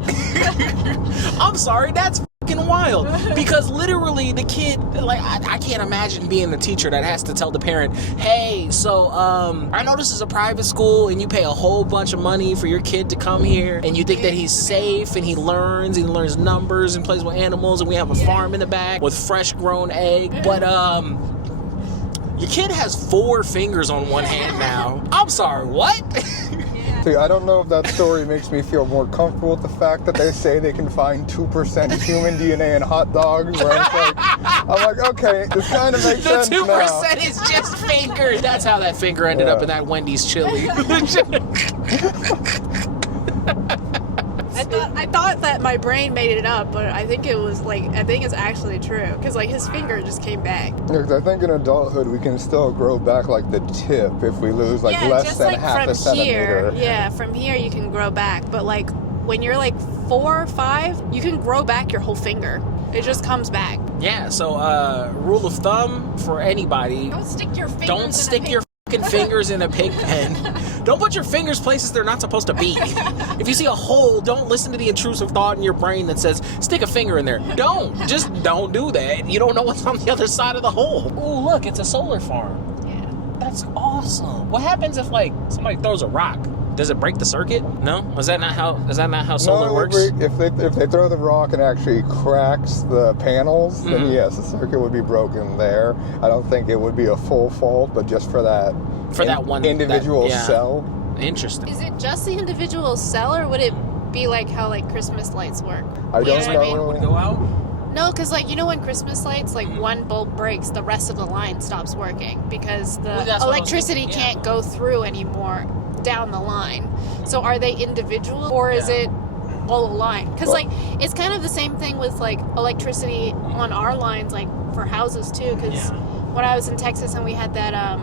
I'm sorry, that's fucking wild. Because literally the kid, like, I can't imagine being the teacher that has to tell the parent, hey, so I know this is a private school and you pay a whole bunch of money for your kid to come here and you think that he's safe and he learns numbers and plays with animals and we have a farm in the back with fresh grown egg, but your kid has 4 fingers on one hand now. I'm sorry, what? See, I don't know if that story makes me feel more comfortable with the fact that they say they can find 2% human DNA in hot dogs. Where I'm like, okay, this kind of makes sense now. The 2% is just fingers. That's how that finger ended up in that Wendy's chili. I thought that my brain made it up, but I think it's actually true. Because, like, his finger just came back. Because I think in adulthood we can still grow back, like, the tip if we lose, like, less than half a centimeter. From here you can grow back. But, like, when you're, like, 4 or 5, you can grow back your whole finger. It just comes back. Yeah, so rule of thumb for anybody. Don't stick your fingers in a pig pen. Don't put your fingers places they're not supposed to be. If you see a hole, don't listen to the intrusive thought in your brain that says, stick a finger in there. Just don't do that. You don't know what's on the other side of the hole. Ooh, look, it's a solar farm. Yeah. That's awesome. What happens if, like, somebody throws a rock? Does it break the circuit? No? Is that not how solar works? If they throw the rock and actually cracks the panels, then yes, the circuit would be broken there. I don't think it would be a full fault, but just for that one individual cell. Interesting. Is it just the individual cell, or would it be like how, like, Christmas lights work? I don't know. It would go out? No, because, like, you know, when Christmas lights, like, one bulb breaks, the rest of the line stops working because the electricity can't go through anymore down the line. So are they individual, or is it all a line? Because, like, it's kind of the same thing with, like, electricity on our lines, like, for houses too. Because when I was in Texas and we had that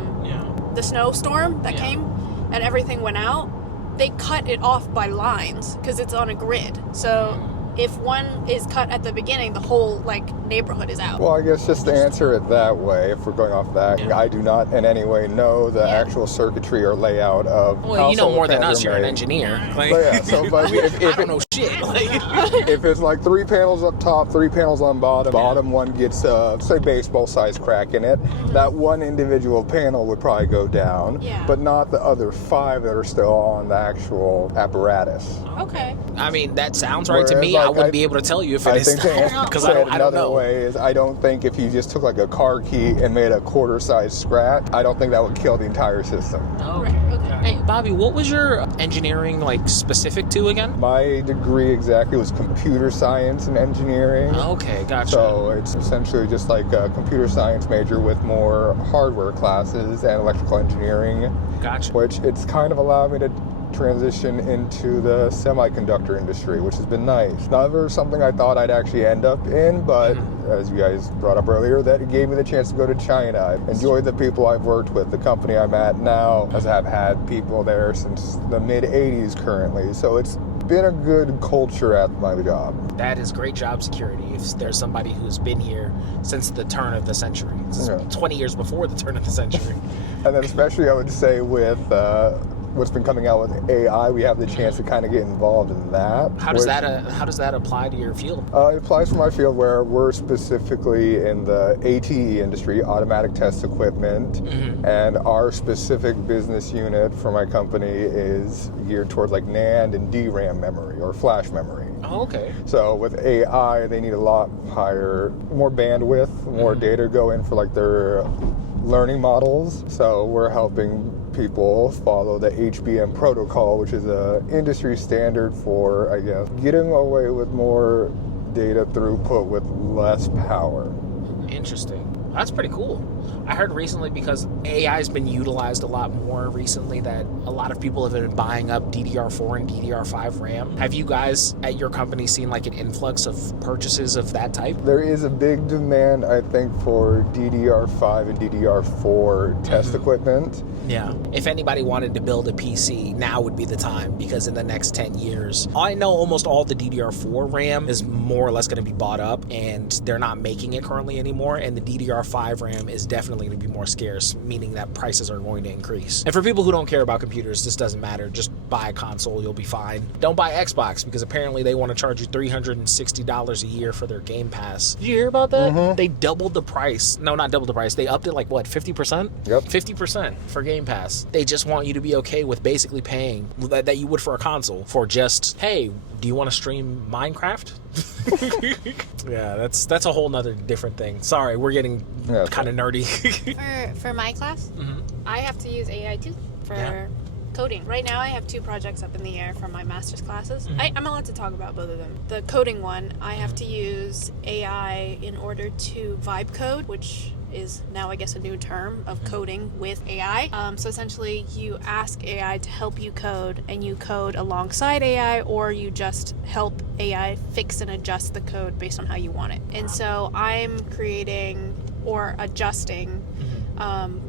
the snowstorm that came and everything went out, they cut it off by lines because it's on a grid. So if one is cut at the beginning, the whole, like, neighborhood is out. Well, I guess just to answer it that way, if we're going off that, I do not in any way know the actual circuitry or layout of. Well, you know more than us. You're an engineer. Like, but I don't know shit. Like, if it's like 3 panels up top, 3 panels on bottom one gets say baseball-sized crack in it. That one individual panel would probably go down, but not the other 5 that are still on the actual apparatus. Okay. I mean, that sounds right to me. I wouldn't be able to tell you if it is because I don't know. Another way is I don't think if you just took, like, a car key and made a quarter-size scratch, I don't think that would kill the entire system. Okay. Hey, Bobby, what was your engineering, like, specific to again? My degree exactly was computer science and engineering. Okay, gotcha. So it's essentially just like a computer science major with more hardware classes and electrical engineering. Gotcha. Which it's kind of allowed me to transition into the semiconductor industry, which has been nice. Never something I thought I'd actually end up in, but as you guys brought up earlier, that it gave me the chance to go to China. I've enjoyed the people I've worked with. The company I'm at now, as I've had people there since the mid-'80s currently, so it's been a good culture at my job. That is great job security if there's somebody who's been here since the turn of the century. 20 years before the turn of the century. And then especially I would say with what's been coming out with AI, we have the chance to kind of get involved in that. How does that apply to your field? It applies for my field where we're specifically in the ATE industry, automatic test equipment, and our specific business unit for my company is geared towards, like, NAND and DRAM memory or flash memory. Oh, okay. So with AI, they need a lot more bandwidth, more data to go in for, like, their learning models. So we're helping people follow the HBM protocol, which is an industry standard for, I guess, getting away with more data throughput with less power. Interesting. That's pretty cool. I heard recently, because AI has been utilized a lot more recently, that a lot of people have been buying up DDR4 and DDR5 RAM. Have you guys at your company seen like an influx of purchases of that type? There is a big demand, I think, for DDR5 and DDR4 test equipment. Yeah. If anybody wanted to build a PC, now would be the time, because in the next 10 years, I know almost all the DDR4 RAM is more or less going to be bought up, and they're not making it currently anymore, and the DDR5 RAM is definitely going to be more scarce, meaning that prices are going to increase. And for people who don't care about computers, this doesn't matter. Just buy a console, you'll be fine. Don't buy Xbox, because apparently they want to charge you $360 a year for their Game Pass. Did you hear about that? They doubled the price. No, not doubled the price. They upped it like, what, 50%? Yep. 50% for Game Pass. They just want you to be okay with basically paying that you would for a console for just, hey, do you want to stream Minecraft? Yeah, that's a whole nother different thing. Sorry, we're getting kind of nerdy. For my class, I have to use AI too for coding. Right now I have 2 projects up in the air for my master's classes. I'm allowed to talk about both of them. The coding one, I have to use AI in order to vibe code, which is now, I guess, a new term of coding with AI. So essentially, you ask AI to help you code, and you code alongside AI, or you just help AI fix and adjust the code based on how you want it. And so I'm creating or adjusting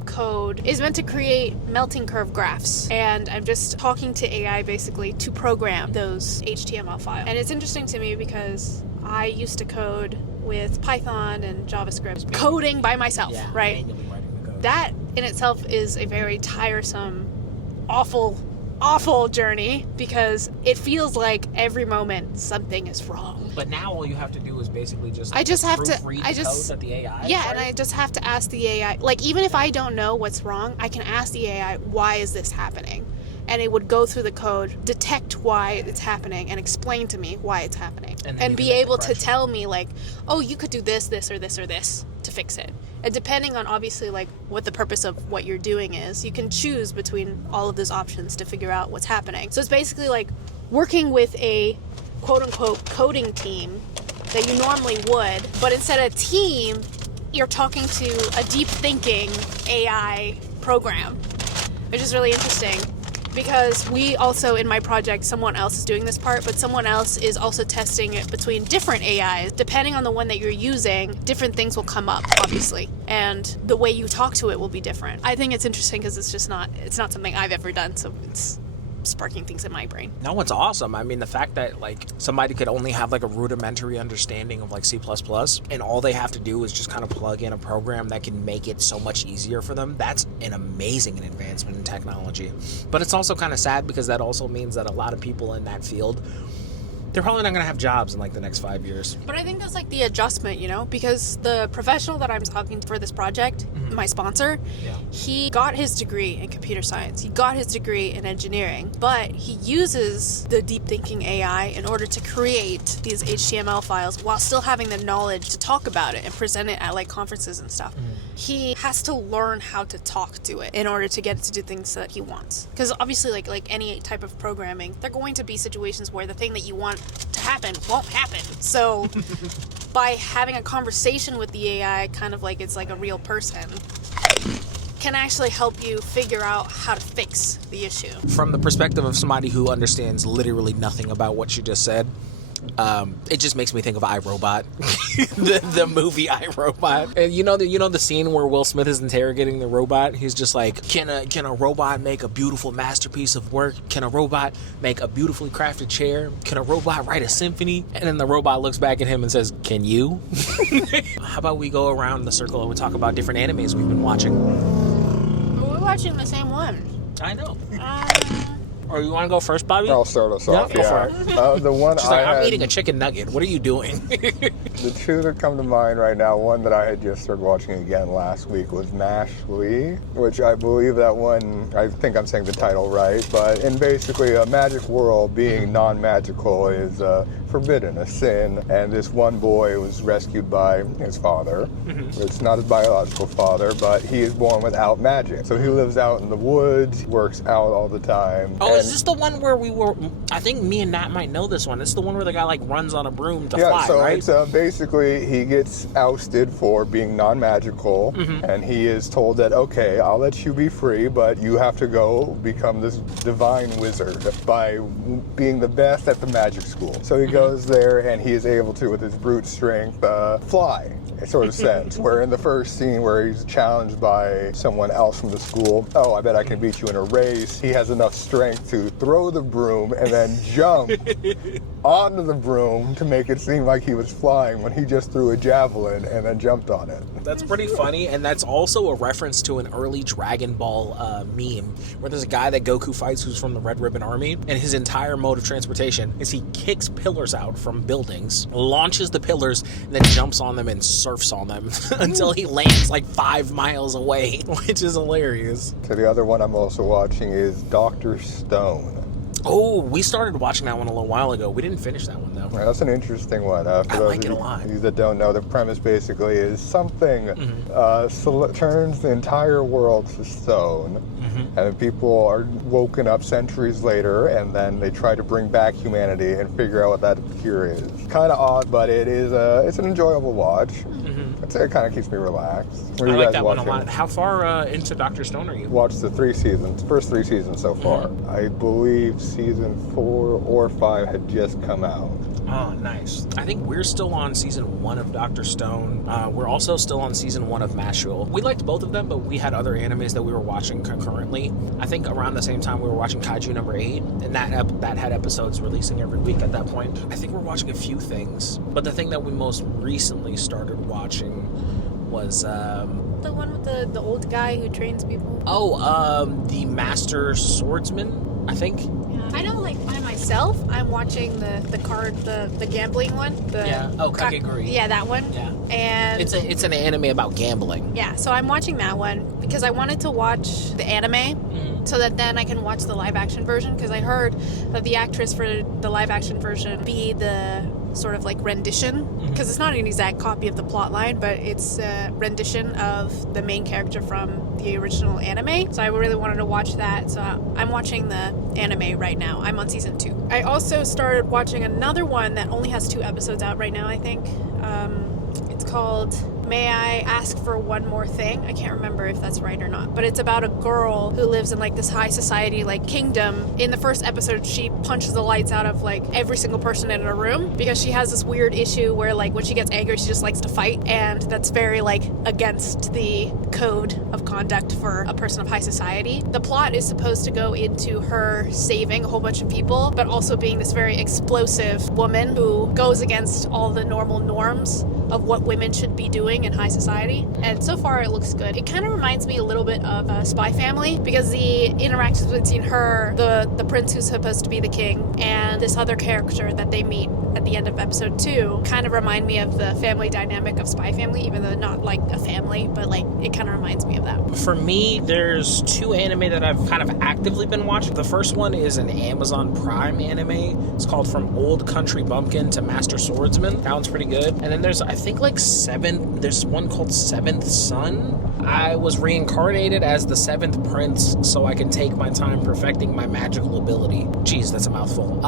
code is meant to create melting curve graphs, and I'm just talking to AI basically to program those HTML files. And it's interesting to me because I used to code with Python and JavaScript, coding by myself, right? Manually writing the code. That in itself is a very tiresome, awful journey, because it feels like every moment something is wrong. But now all you have to do is basically just I just have to proofread the code that the AI and I just have to ask the AI, like, even if I don't know what's wrong, I can ask the AI, why is this happening? And it would go through the code, detect why it's happening, and explain to me why it's happening. And be able to tell me, like, oh, you could do this, this, or this, or this to fix it. And depending on, obviously, like, what the purpose of what you're doing is, you can choose between all of those options to figure out what's happening. So it's basically like working with a quote-unquote coding team that you normally would, but instead of a team, you're talking to a deep thinking AI program, which is really interesting. Because we also, in my project, someone else is doing this part, but someone else is also testing it between different AIs. Depending on the one that you're using, different things will come up, obviously. And the way you talk to it will be different. I think it's interesting because it's not something I've ever done, so it's sparking things in my brain. No, it's awesome. I mean, the fact that like somebody could only have like a rudimentary understanding of like C++, and all they have to do is just kind of plug in a program that can make it so much easier for them, that's an amazing advancement in technology. But it's also kind of sad, because that also means that a lot of people in that field, they're probably not going to have jobs in like the next 5 years. But I think that's like the adjustment, you know, because the professional that I'm talking to for this project, my sponsor, he got his degree in computer science. He got his degree in engineering, but he uses the deep thinking AI in order to create these HTML files while still having the knowledge to talk about it and present it at like conferences and stuff. He has to learn how to talk to it in order to get it to do things that he wants. Because obviously, like any type of programming, there are going to be situations where the thing that you want to happen won't happen. So by having a conversation with the AI, kind of like it's like a real person, can actually help you figure out how to fix the issue. From the perspective of somebody who understands literally nothing about what you just said, it just makes me think of iRobot, the movie iRobot. And you know the scene where Will Smith is interrogating the robot. He's just like, can a robot make a beautiful masterpiece of work? Can a robot make a beautifully crafted chair? Can a robot write a symphony? And then the robot looks back at him and says, can you? How about we go around the circle and we talk about different animes we've been watching? We're watching the same one. I know. Or you want to go first, Bobby? I'll start us off. Go for it. The one She's like, I'm eating a chicken nugget. What are you doing? The 2 that come to mind right now, one that I had just started watching again last week was Nash Lee, which I believe that one, I think I'm saying the title right, but in basically a magic world, being non-magical is forbidden, a sin, and this one boy was rescued by his father. It's not his biological father, but he is born without magic. So he lives out in the woods, works out all the time. Oh, is this the one where we were? I think me and Nat might know this one. It's the one where the guy like runs on a broom to fly, so right? it's basically he gets ousted for being non-magical, and he is told that, okay, I'll let you be free, but you have to go become this divine wizard by being the best at the magic school. So he goes there, and he is able to, with his brute strength, fly. Sort of sense, where in the first scene where he's challenged by someone else from the school, oh, I bet I can beat you in a race, he has enough strength to throw the broom and then jump onto the broom to make it seem like he was flying when he just threw a javelin and then jumped on it. That's pretty funny, and that's also a reference to an early Dragon Ball meme, where there's a guy that Goku fights who's from the Red Ribbon Army, and his entire mode of transportation is he kicks pillars out from buildings, launches the pillars, and then jumps on them and surfs on them until he lands like 5 miles away, which is hilarious. So the other one I'm also watching is Dr. Stone. Oh, we started watching that one a little while ago. We didn't finish that one, though. Right, that's an interesting one. For I those like it a of lot. you that don't know, the premise basically is something turns the entire world to stone. And people are woken up centuries later, and then they try to bring back humanity and figure out what that cure is. Kind of odd, but it's an enjoyable watch. It kind of keeps me relaxed. I like that one a lot. How far into Dr. Stone are you? Watched the first 3 seasons so far. I believe season 4 or 5 had just come out. Oh, nice. I think we're still on season 1 of Dr. Stone. We're also still on season 1 of Mashul. We liked both of them, but we had other animes that we were watching concurrently. I think around the same time we were watching Kaiju number 8, and that had episodes releasing every week at that point. I think we're watching a few things, but the thing that we most recently started watching was The one with the old guy who trains people. the Master Swordsman, I think. I know, like, by myself, I'm watching the gambling one. Kakegurui. Yeah, that one. Yeah. And It's an anime about gambling. yeah, so I'm watching that one because I wanted to watch the anime so that then I can watch the live action version, because I heard that the actress for the live action version be the sort of like rendition, because it's not an exact copy of the plot line, but it's a rendition of the main character from the original anime. So I really wanted to watch that, so I'm watching the anime right now. I'm on season 2. I also started watching another one that only has 2 episodes out right now, I think. It's called May I Ask for One More Thing? I can't remember if that's right or not, but it's about a girl who lives in like this high society like kingdom. In the first episode, she punches the lights out of like every single person in her room because she has this weird issue where like when she gets angry, she just likes to fight, and that's very like against the code of conduct for a person of high society. The plot is supposed to go into her saving a whole bunch of people, but also being this very explosive woman who goes against all the normal norms of what women should be doing in high society. And so far it looks good. It kind of reminds me a little bit of Spy Family, because the interactions between her, the prince who's supposed to be the king, and this other character that they meet at the end of episode 2 kind of remind me of the family dynamic of Spy Family, even though not like a family, but like it kind of reminds me of that. For me, there's 2 anime that I've kind of actively been watching. The first one is an Amazon Prime anime. It's called From Old Country Bumpkin to Master Swordsman. That one's pretty good. And then there's, I think, like there's one called Seventh Son. I was reincarnated as the 7th prince so I can take my time perfecting my magical ability. Jeez, that's a mouthful.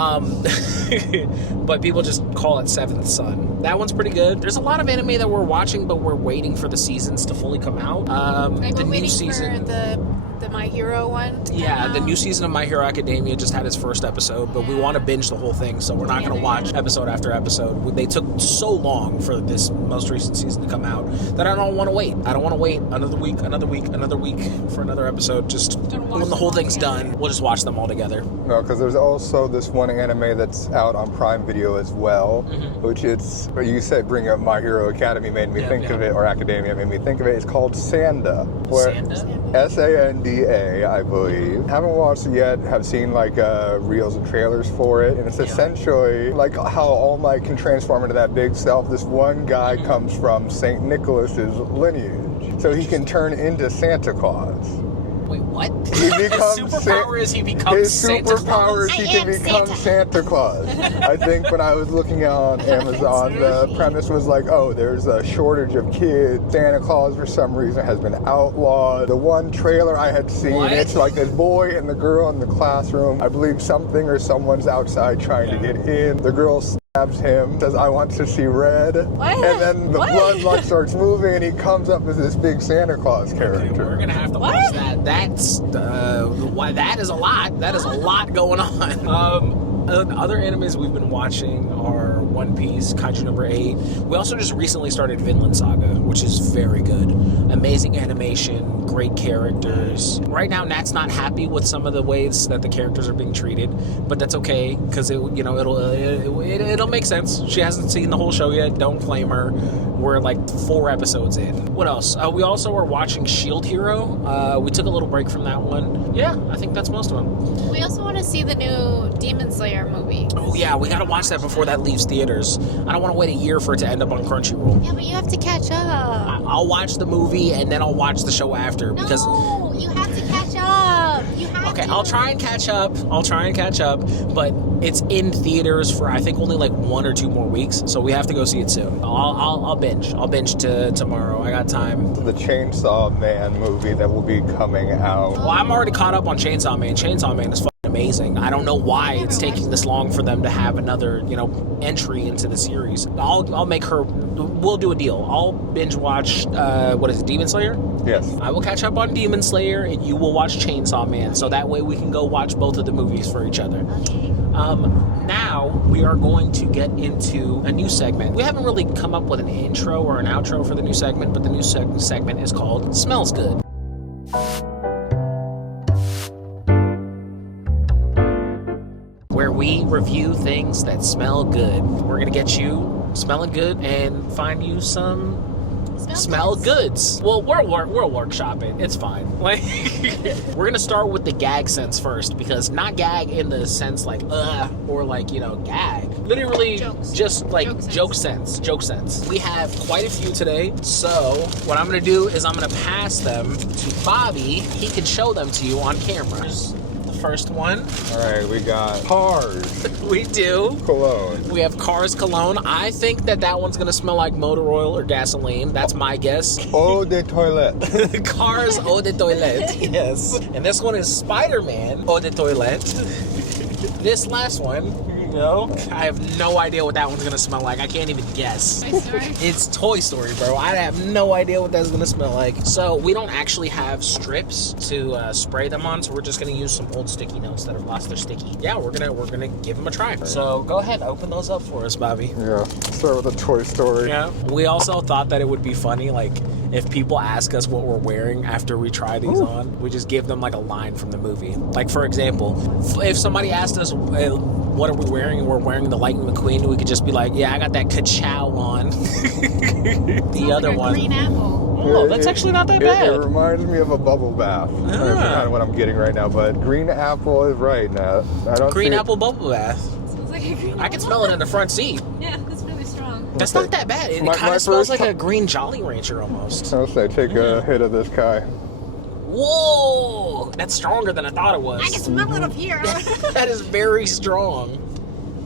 But people just call it 7th Son. That one's pretty good. There's a lot of anime that we're watching, but we're waiting for the seasons to fully come out. The new season, for the My Hero one to come out. the new season of My Hero Academia just had its first episode, but we want to binge the whole thing, so we're not going to watch episode after episode. They took so long for this most recent season to come out that I don't want to wait. I don't want to wait another week for another episode. Just when the whole thing's done, we'll just watch them all together. No, because there's also this one anime that's out on Prime Video as well, which you said bring up My Hero Academy made me think of it, or Academia made me think of it. It's called Sanda. Sanda, I believe. Haven't watched it yet. Have seen like reels and trailers for it, and it's essentially like how All Might can transform into that big self. This one guy comes from St. Nicholas's lineage, so he can turn into Santa Claus. Wait, what? what? He becomes His superpower is he becomes his Santa superpower Claus. is he can become Santa Claus. I think when I was looking on Amazon, the premise was like, oh, there's a shortage of kids. Santa Claus, for some reason, has been outlawed. The one trailer I had seen, What? it's like this boy and the girl in the classroom. I believe something or someone's outside trying to get in. The girl stabs him, says, I want to see red. What? And then the blood like starts moving and he comes up as this big Santa Claus character. We're gonna have to watch that. That's why that is a lot. That is a lot going on. Other animes we've been watching are One Piece, Kaiju number 8. We also just recently started Vinland Saga, which is very good. Amazing animation, great characters. Right now, Nat's not happy with some of the ways that the characters are being treated, but that's okay because it'll make sense. She hasn't seen the whole show yet. Don't blame her. We're like 4 episodes in. What else? We also are watching Shield Hero. We took a little break from that one. Yeah, I think that's most of them. We also want to see the new Demon Slayer movie. Oh yeah, we gotta watch that before that leaves theaters. I don't want to wait a year for it to end up on Crunchyroll. Yeah, but you have to catch up. I'll watch the movie and then I'll watch the show after because. No, you have to catch up. You have Okay, to. I'll try and catch up. But it's in theaters for I think only like 1 or 2 more weeks, so we have to go see it soon. I'll binge. I'll binge to tomorrow. I got time. The Chainsaw Man movie that will be coming out. Well, I'm already caught up on Chainsaw Man. Chainsaw Man is fucking amazing. I don't know why it's taking this long for them to have another, entry into the series. I'll make her. We'll do a deal. I'll binge watch. What is it? Demon Slayer? Yes. I will catch up on Demon Slayer, and you will watch Chainsaw Man. So that way we can go watch both of the movies for each other. Okay. Now we are going to get into a new segment. We haven't really come up with an intro or an outro for the new segment, but the new segment is called Smells Good. Where we review things that smell good. We're going to get you smelling good and find you some smell goods. Well, we'll workshop it. It's fine. Like, we're gonna start with the gag sense first, because not gag in the sense like or like gag. Literally, Jokes. just like joke sense. We have quite a few today. So what I'm gonna do is I'm gonna pass them to Bobby. He can show them to you on camera. Here's the first one. All right, we got Cars We do. Cologne. We have Cars Cologne. I think that one's gonna smell like motor oil or gasoline. That's my guess. Eau de Toilette. Cars Eau de Toilette. Yes. And this one is Spider-Man Eau de Toilette. This last one, I have no idea what that one's gonna smell like. I can't even guess. Toy Story? It's Toy Story, bro. I have no idea what that's gonna smell like. So we don't actually have strips to spray them on, so we're just gonna use some old sticky notes that have lost their sticky. Yeah, we're gonna give them a try. So go ahead, open those up for us, Bobby. Yeah. Start with a Toy Story. Yeah. We also thought that it would be funny, like, if people ask us what we're wearing after we try these on, we just give them like a line from the movie. Like, for example, if somebody asked us what are we wearing and we're wearing the Lightning McQueen, we could just be like, yeah, I got that ka-chow on. The other one. Green apple. Oh, that's actually not that bad. It reminds me of a bubble bath. That's kind of what I'm getting right now. But green apple is right now. I don't Green see apple bubble bath. Smells like a green I can smell it in the front seat. Yeah, that's really strong. That's Okay. not that bad. It My kind of smells first like a green Jolly Rancher almost. I'll say take a hit of this guy. Whoa! That's stronger than I thought it was. I can smell it up here. That is very strong.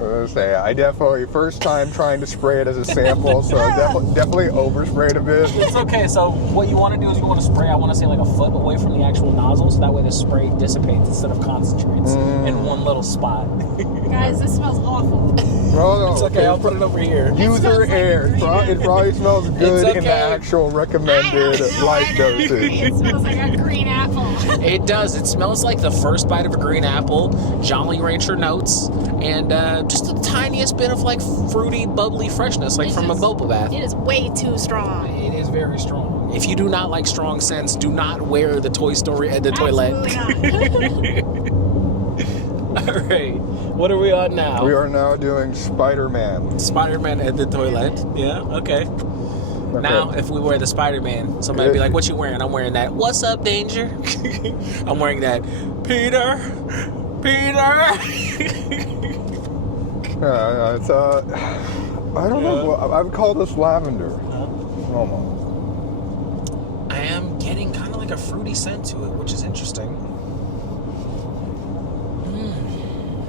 I'll say I definitely first time trying to spray it as a sample, so I definitely oversprayed a bit. It's okay. So what you want to do is you want to spray, I want to say like a foot away from the actual nozzle, so that way the spray dissipates instead of concentrates in one little spot. Guys, this smells awful. No, It's okay. I'll put it over here. User smells like air. It probably smells good It's in the okay. actual recommended light dosage. It smells like a green apple. It does. It smells like the first bite of a green apple, Jolly Rancher notes, and just the tiniest bit of like fruity, bubbly freshness, like from a bubble bath. It is way too strong. It is very strong. If you do not like strong scents, do not wear the Toy Story at the toilet. Absolutely not. All right. What are we on now? We are now doing Spider-Man. Spider-Man at the toilet. Yeah, okay. Now, if we wear the Spider-Man, somebody be like, what you wearing? I'm wearing that, what's up, danger? I'm wearing that, Peter. It's I don't know. I would call this lavender. Almost. I am getting kind of like a fruity scent to it, which is interesting.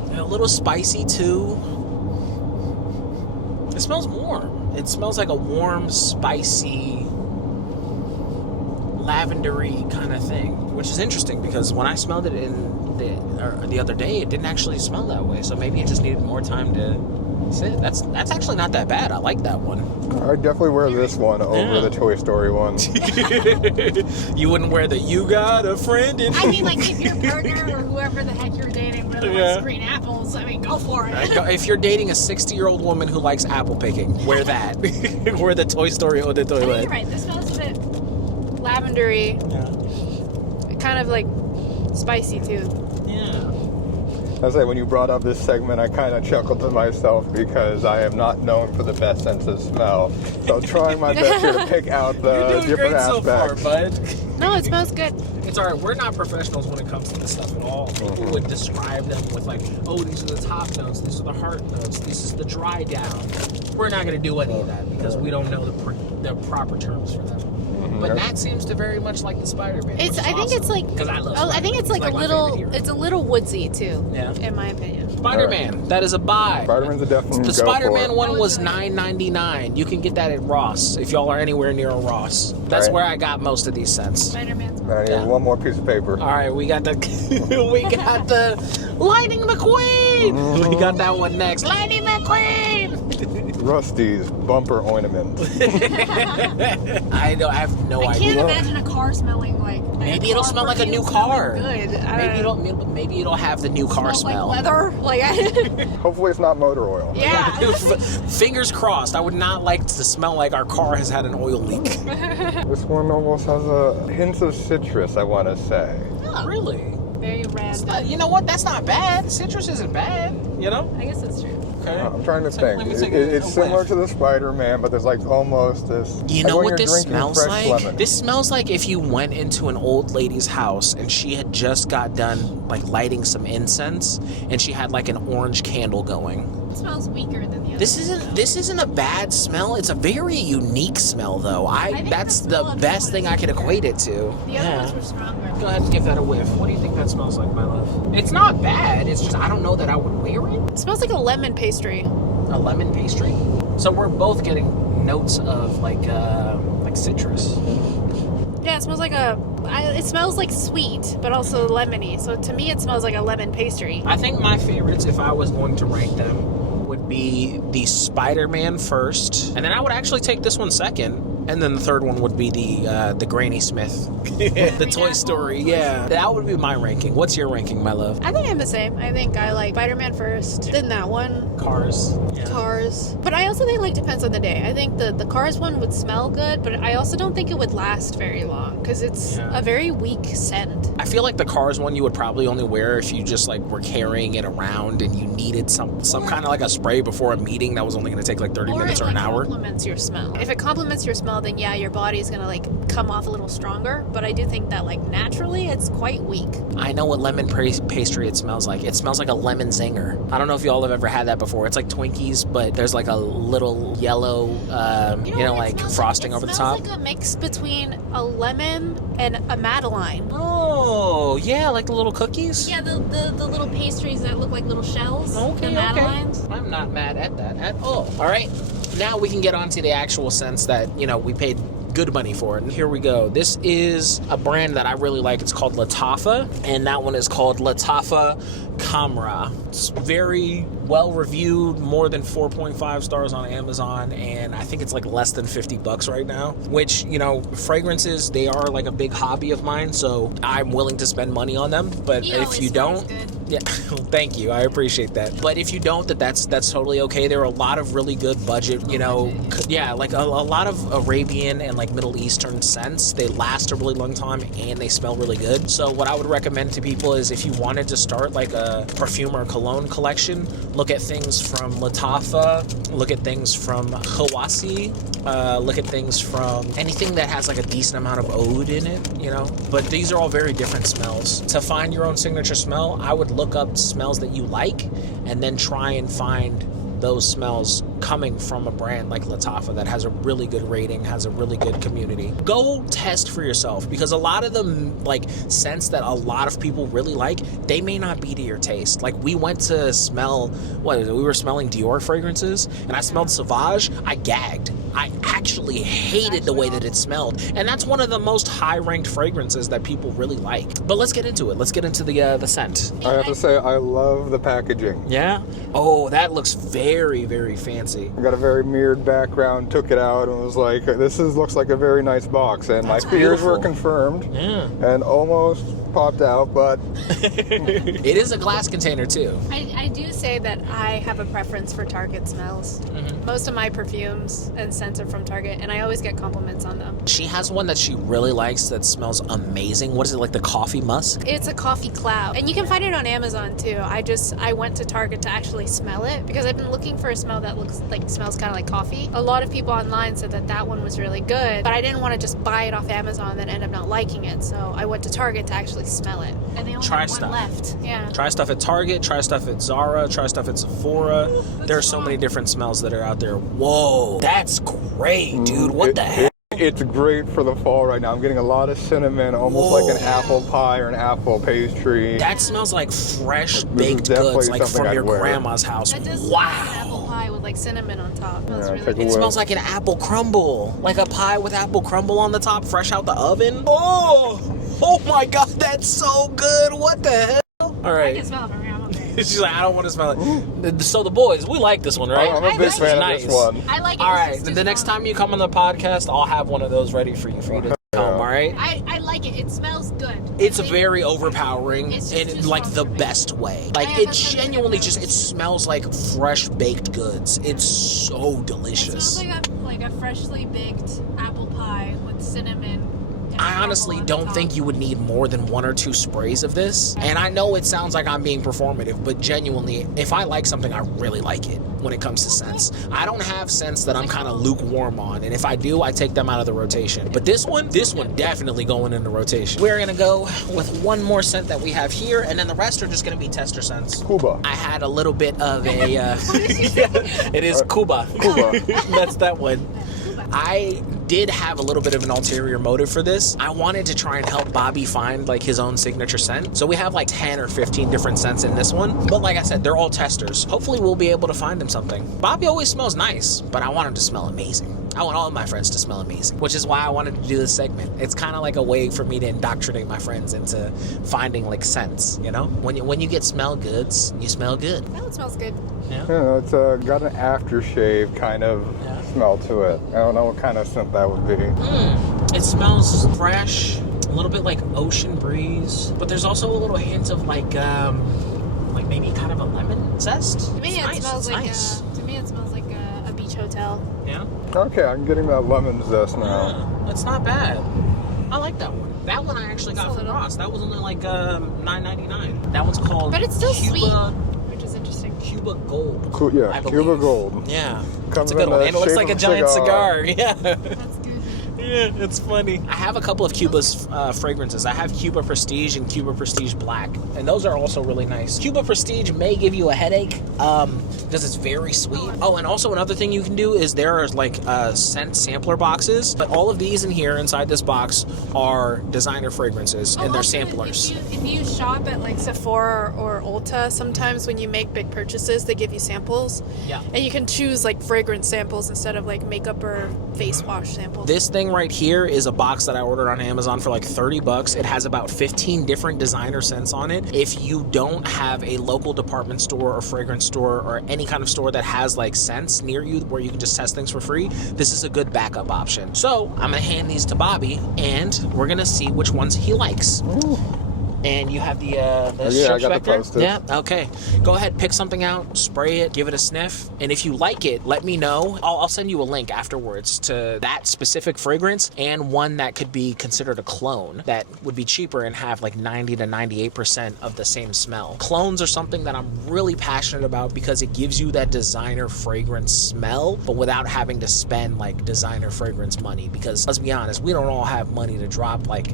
And a little spicy too. It smells warm. It smells like a warm, spicy, lavendery kind of thing, which is interesting because when I smelled it the other day, it didn't actually smell that way. So maybe it just needed more time to sit. That's actually not that bad. I like that one. I definitely wear this one over the Toy Story one. You wouldn't wear the "You Got a Friend in." I mean, like, if your partner or whoever the heck you're dating really likes green apples, I mean, go for it. If you're dating a 60-year-old woman who likes apple picking, wear that. Wear the Toy Story eau de I think toilette. you're right. This smells a bit. Lavendery, Yeah. kind of like spicy too. Yeah. I say, when you brought up this segment, I kind of chuckled to myself because I am not known for the best sense of smell. So trying my best here to pick out the You're doing different great so far, aspects. bud. No, it smells good. It's alright. We're not professionals when it comes to this stuff at all. People would describe them with like, oh, these are the top notes, these are the heart notes, this is the dry down. We're not going to do any of that because we don't know the proper terms for them. But that seems to very much like the Spider-Man. It's. I think it's like. Because I love I think it's like a my little. favorite hero. It's a little woodsy too. Yeah. In my opinion. Spider-Man. That is a buy. Spider-Man's a definite The go Spider-Man for it. one was $9.99. You can get that at Ross if y'all are anywhere near a Ross. That's Right. where I got most of these scents. Spider-Man's. And I need Yeah. one more piece of paper. All right, we got the Lightning McQueen. We got that one next. Lightning McQueen. Rusty's bumper ornament. I have no I idea. can't imagine a car smelling like. Maybe it'll smell like a new perfume car. smelling Good. I Maybe don't know. maybe it'll have the new car smell. Like leather. Like. Hopefully it's not motor oil. Yeah. Fingers crossed. I would not like to smell like our car has had an oil leak. This one almost has a hint of citrus, I want to say. Really? Very random. You know what? That's not bad. Citrus isn't bad. You know? I guess that's true. Okay. I'm trying to So think. let me take It's a similar whiff. to the Spider-Man, but there's like almost this. You like know when what you're this drinking smells fresh like? lemon. This smells like if you went into an old lady's house and she had just got done like lighting some incense and she had like an orange candle going. It smells weaker than the other. This isn't a bad smell. It's a very unique smell though. think That's the the smell of best this thing one I is could equate it to. The other ones were stronger. Go ahead and give that a whiff. What do you think that smells like, my love? It's not bad. It's just I don't know that I would wear it. It smells like a lemon pastry. A lemon pastry. So we're both getting notes of like citrus. Yeah, it smells like it smells like sweet, but also lemony. So to me, it smells like a lemon pastry. I think my favorites, if I was going to rank them, would be the Spider-Man first, and then I would actually take this one second. And then the third one would be the Granny Smith, the Toy Story. Yeah, that would be my ranking. What's your ranking, my love? I think I'm the same. I think I like Spider-Man first, then that one, Cars. Yeah. Cars. But I also think like depends on the day. I think the Cars one would smell good, but I also don't think it would last very long because it's Yeah. a very weak scent. I feel like the Cars one you would probably only wear if you just like were carrying it around and you needed some kind of like a spray before a meeting that was only going to take like 30 minutes or an hour. Complements your smell. If it complements your smell, then yeah, your body's gonna like come off a little stronger. But I do think that like naturally, it's quite weak. I know what lemon pastry it smells like. It smells like a lemon zinger. I don't know if y'all have ever had that before. It's like Twinkies, but there's like a little yellow, like frosting over the top. It smells like a mix between a lemon and a Madeline. Oh, yeah, like the little cookies? Yeah, the little pastries that look like little shells. Okay, the Madelines. I'm not mad at that at all. All right, now we can get on to the actual sense that, we paid good money for it. And here we go. This is a brand that I really like. It's called Latafa, and that one is called Latafa Camera. It's very well reviewed, more than 4.5 stars on Amazon, and I think it's like less than $50 right now, which, fragrances, they are like a big hobby of mine, so I'm willing to spend money on them. But if you don't, yeah, thank you, I appreciate that. But if you don't, that's totally okay. There are a lot of really good budget, like a lot of Arabian and like Middle Eastern scents. They last a really long time and they smell really good. So what I would recommend to people is if you wanted to start like a perfume or cologne collection, look at things from Latafa, look at things from Hawasi, look at things from anything that has like a decent amount of oud in it, But these are all very different smells. To find your own signature smell, I would look up smells that you like and then try and find those smells coming from a brand like Lattafa that has a really good rating, has a really good community. Go test for yourself, because a lot of the like scents that a lot of people really like, they may not be to your taste. Like we went to smell, we were smelling Dior fragrances, and I smelled Sauvage. I gagged. I actually hated the way that it smelled, and that's one of the most high-ranked fragrances that people really like. But let's get into it. Let's get into the scent. I have to say, I love the packaging. Yeah? Oh, that looks very, very fancy. I got a very mirrored background, took it out, and was like, looks like a very nice box. And my fears were confirmed. Yeah. And almost popped out, but... It is a glass container, too. I do say that I have a preference for Target smells. Mm-hmm. Most of my perfumes and scents are from Target, and I always get compliments on them. She has one that she really likes that smells amazing. What is it, like the coffee musk? It's a coffee cloud, and you can find it on Amazon too. I went to Target to actually smell it because I've been looking for a smell that smells kind of like coffee. A lot of people online said that one was really good, but I didn't want to just buy it off Amazon and then end up not liking it. So I went to Target to actually smell it, and they only Try have stuff. one left. Yeah. Try stuff at Target, try stuff at Zara, try stuff at Sephora. There are so many different smells that are out there. Whoa, that's great, dude. What the heck? It's great for the fall right now. I'm getting a lot of cinnamon, almost like an apple pie or an apple pastry. That smells like fresh This is baked definitely goods, like something from I'd your wear. grandma's house. That does smell like an Wow. apple pie with like cinnamon on top. It smells Yeah, really take a good. It smells like an apple crumble, like a pie with apple crumble on the top, fresh out the oven. Oh my God, that's so good. What the hell? All I right. can smell it from here. I'm okay. She's like, I don't want to smell it. So the boys, we like this one, right? I'm a big like fan Nice. of this one. I like it. All It's right, just the next time you come on the podcast, I'll have one of those ready for you to come, all right? I like it. It smells good. It's very overpowering It's just in too like strong the for me. best way. I Like have it a sensitive genuinely nose. just, it smells like fresh baked goods. It's so It delicious. smells like a freshly baked apple pie with cinnamon. and I apple honestly on the don't top. think you would need more than 1 or 2 sprays of this. And I know it sounds like I'm being performative, but genuinely, if I like something, I really like it when it comes to scents. I don't have scents that I'm kind of lukewarm on, and if I do, I take them out of the rotation. But this one definitely going in the rotation. We're gonna go with one more scent that we have here, and then the rest are just gonna be tester scents. Cuba. I had a little bit of a, it is Cuba. Cuba. That's that one. I did have a little bit of an ulterior motive for this. I wanted to try and help Bobby find like his own signature scent. So we have like 10 or 15 different scents in this one. But like I said, they're all testers. Hopefully we'll be able to find him something. Bobby always smells nice, but I want him to smell amazing. I want all of my friends to smell amazing, which is why I wanted to do this segment. It's kind of like a way for me to indoctrinate my friends into finding like scents, you know? When you get smell goods, you smell good. That one smells good. Yeah, it's got an aftershave kind of smell to it. I don't know what kind of scent that would be. It smells fresh, a little bit like ocean breeze, but there's also a little hint of like maybe kind of a lemon zest. To me, It's it nice, smells it's like nice. a beach hotel. Yeah. Okay, I'm getting that lemon zest now. Yeah, that's not bad. I like that one. That one I actually got It's a from little- Ross. That was only like $9.99. That one's called But it's still Cuba, sweet, which is interesting. Cuba Gold. Yeah, I Cuba believe. Gold. Yeah, Comes it's a good in one. the And it looks shape like a of giant cigar. cigar. Yeah. That's good. Yeah, it's funny. I have a couple of Cuba's fragrances. I have Cuba Prestige and Cuba Prestige Black, and those are also really nice. Cuba Prestige may give you a headache because it's very sweet. Oh, and also another thing you can do is there are like scent sampler boxes, but all of these in here inside this box are designer fragrances and they're Also, samplers. If you shop at like Sephora or Ulta, sometimes when you make big purchases, they give you samples. Yeah. And you can choose like fragrance samples instead of like makeup or face wash samples. This thing right here is a box that I ordered on Amazon for like $30. It has about 15 different designer scents on it. If you don't have a local department store or fragrance store or any kind of store that has like scents near you where you can just test things for free, this is a good backup option. So I'm gonna hand these to Bobby and we're gonna see which ones he likes. Ooh. And you have the Yeah, I strip got the specter? Post-it. Yeah, okay. Go ahead, pick something out, spray it, give it a sniff, and if you like it, let me know. I'll send you a link afterwards to that specific fragrance and one that could be considered a clone that would be cheaper and have like 90 to 98% of the same smell. Clones are something that I'm really passionate about because it gives you that designer fragrance smell, but without having to spend like designer fragrance money. Because let's be honest, we don't all have money to drop like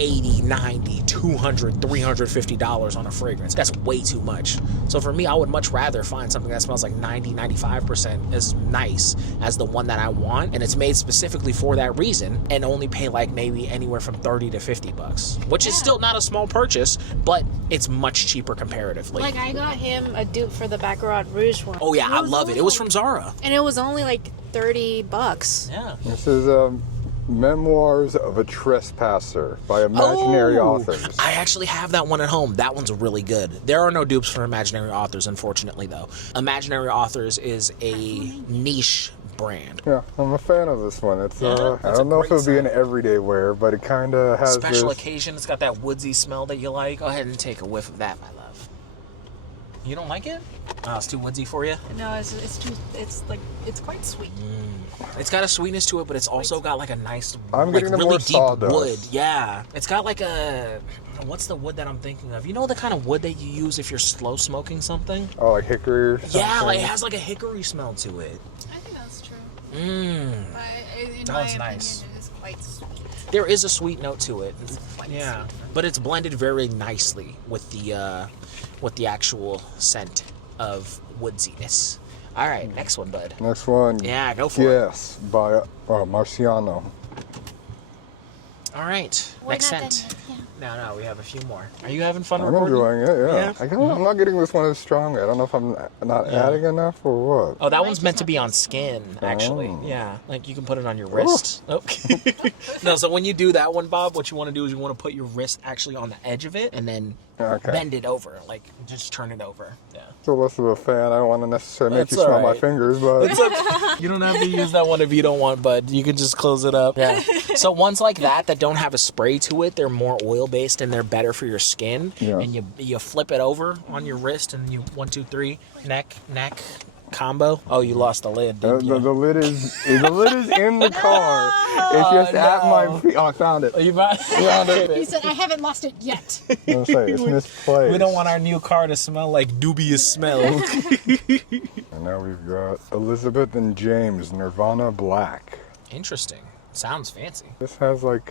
$80, $90, $200, $350 on a fragrance. That's way too much. So for me, I would much rather find something that smells like 90, 95% as nice as the one that I want, and it's made specifically for that reason, and only pay like maybe anywhere from 30 to $50, which is still not a small purchase, but it's much cheaper comparatively. Like, I got him a dupe for the Baccarat Rouge one. Oh yeah, I love it. It was from Zara. And it was only like $30. Yeah. This is Memoirs of a Trespasser by Imaginary Authors. I actually have that one at home. That one's really good. There are no dupes for Imaginary Authors, unfortunately, though. Imaginary Authors is a niche brand. Yeah, I'm a fan of this one. It's Yeah, I that's don't a know if great it'll be an scent. everyday wear, but it kind of has Special this. occasion. It's got that woodsy smell that you like. Go ahead and take a whiff of that, my love. You don't like it? Oh, it's too woodsy for you? No, it's too. It's like it's quite sweet. It's got a sweetness to it, but it's also got like a nice, I'm like getting the really more deep sawdust. wood. Yeah, it's got like a. What's the wood that I'm thinking of? You know the kind of wood that you use if you're slow smoking something? Oh, like hickory or something? Yeah, like it has like a hickory smell to it. I think that's true. Mmm. But in That my one's opinion, nice. it is quite sweet. There is a sweet note to it. Quite Yeah, sweet. but it's blended very nicely with the actual scent of woodsiness. All right, next one, bud. Next one. Yeah, go for it. Yes, by Marciano. All right, We're next not done scent. yet, No, we have a few more. Are you having fun I'm recording? enjoying it, yeah. Yeah? I'm not getting this one as strong. I don't know if I'm not adding enough or what. Oh, that Mine's one's just meant to not be that on skin, actually. Oh. Yeah, like you can put it on your wrist. Oh. No, so when you do that one, Bob, what you want to do is you want to put your wrist actually on the edge of it and then Okay. bend it over, like just turn it over. Yeah. So less of a fan. I don't want to necessarily make That's you smell all my right. fingers, but It's okay. You don't have to use that one if you don't want, bud. You can just close it up. Yeah. So ones like that don't have a spray to it, they're more oil based and they're better for your skin. Yeah. And you flip it over on your wrist and you 1, 2, 3 neck combo. Oh, you lost the lid, didn't you? the lid is in the car. It's just at my feet. Oh, I found it. You found He it. said, "I haven't lost it yet." I'm saying, it's misplaced. We don't want our new car to smell like dubious smell. And now we've got Elizabeth and James Nirvana Black. Interesting. Sounds fancy. This has like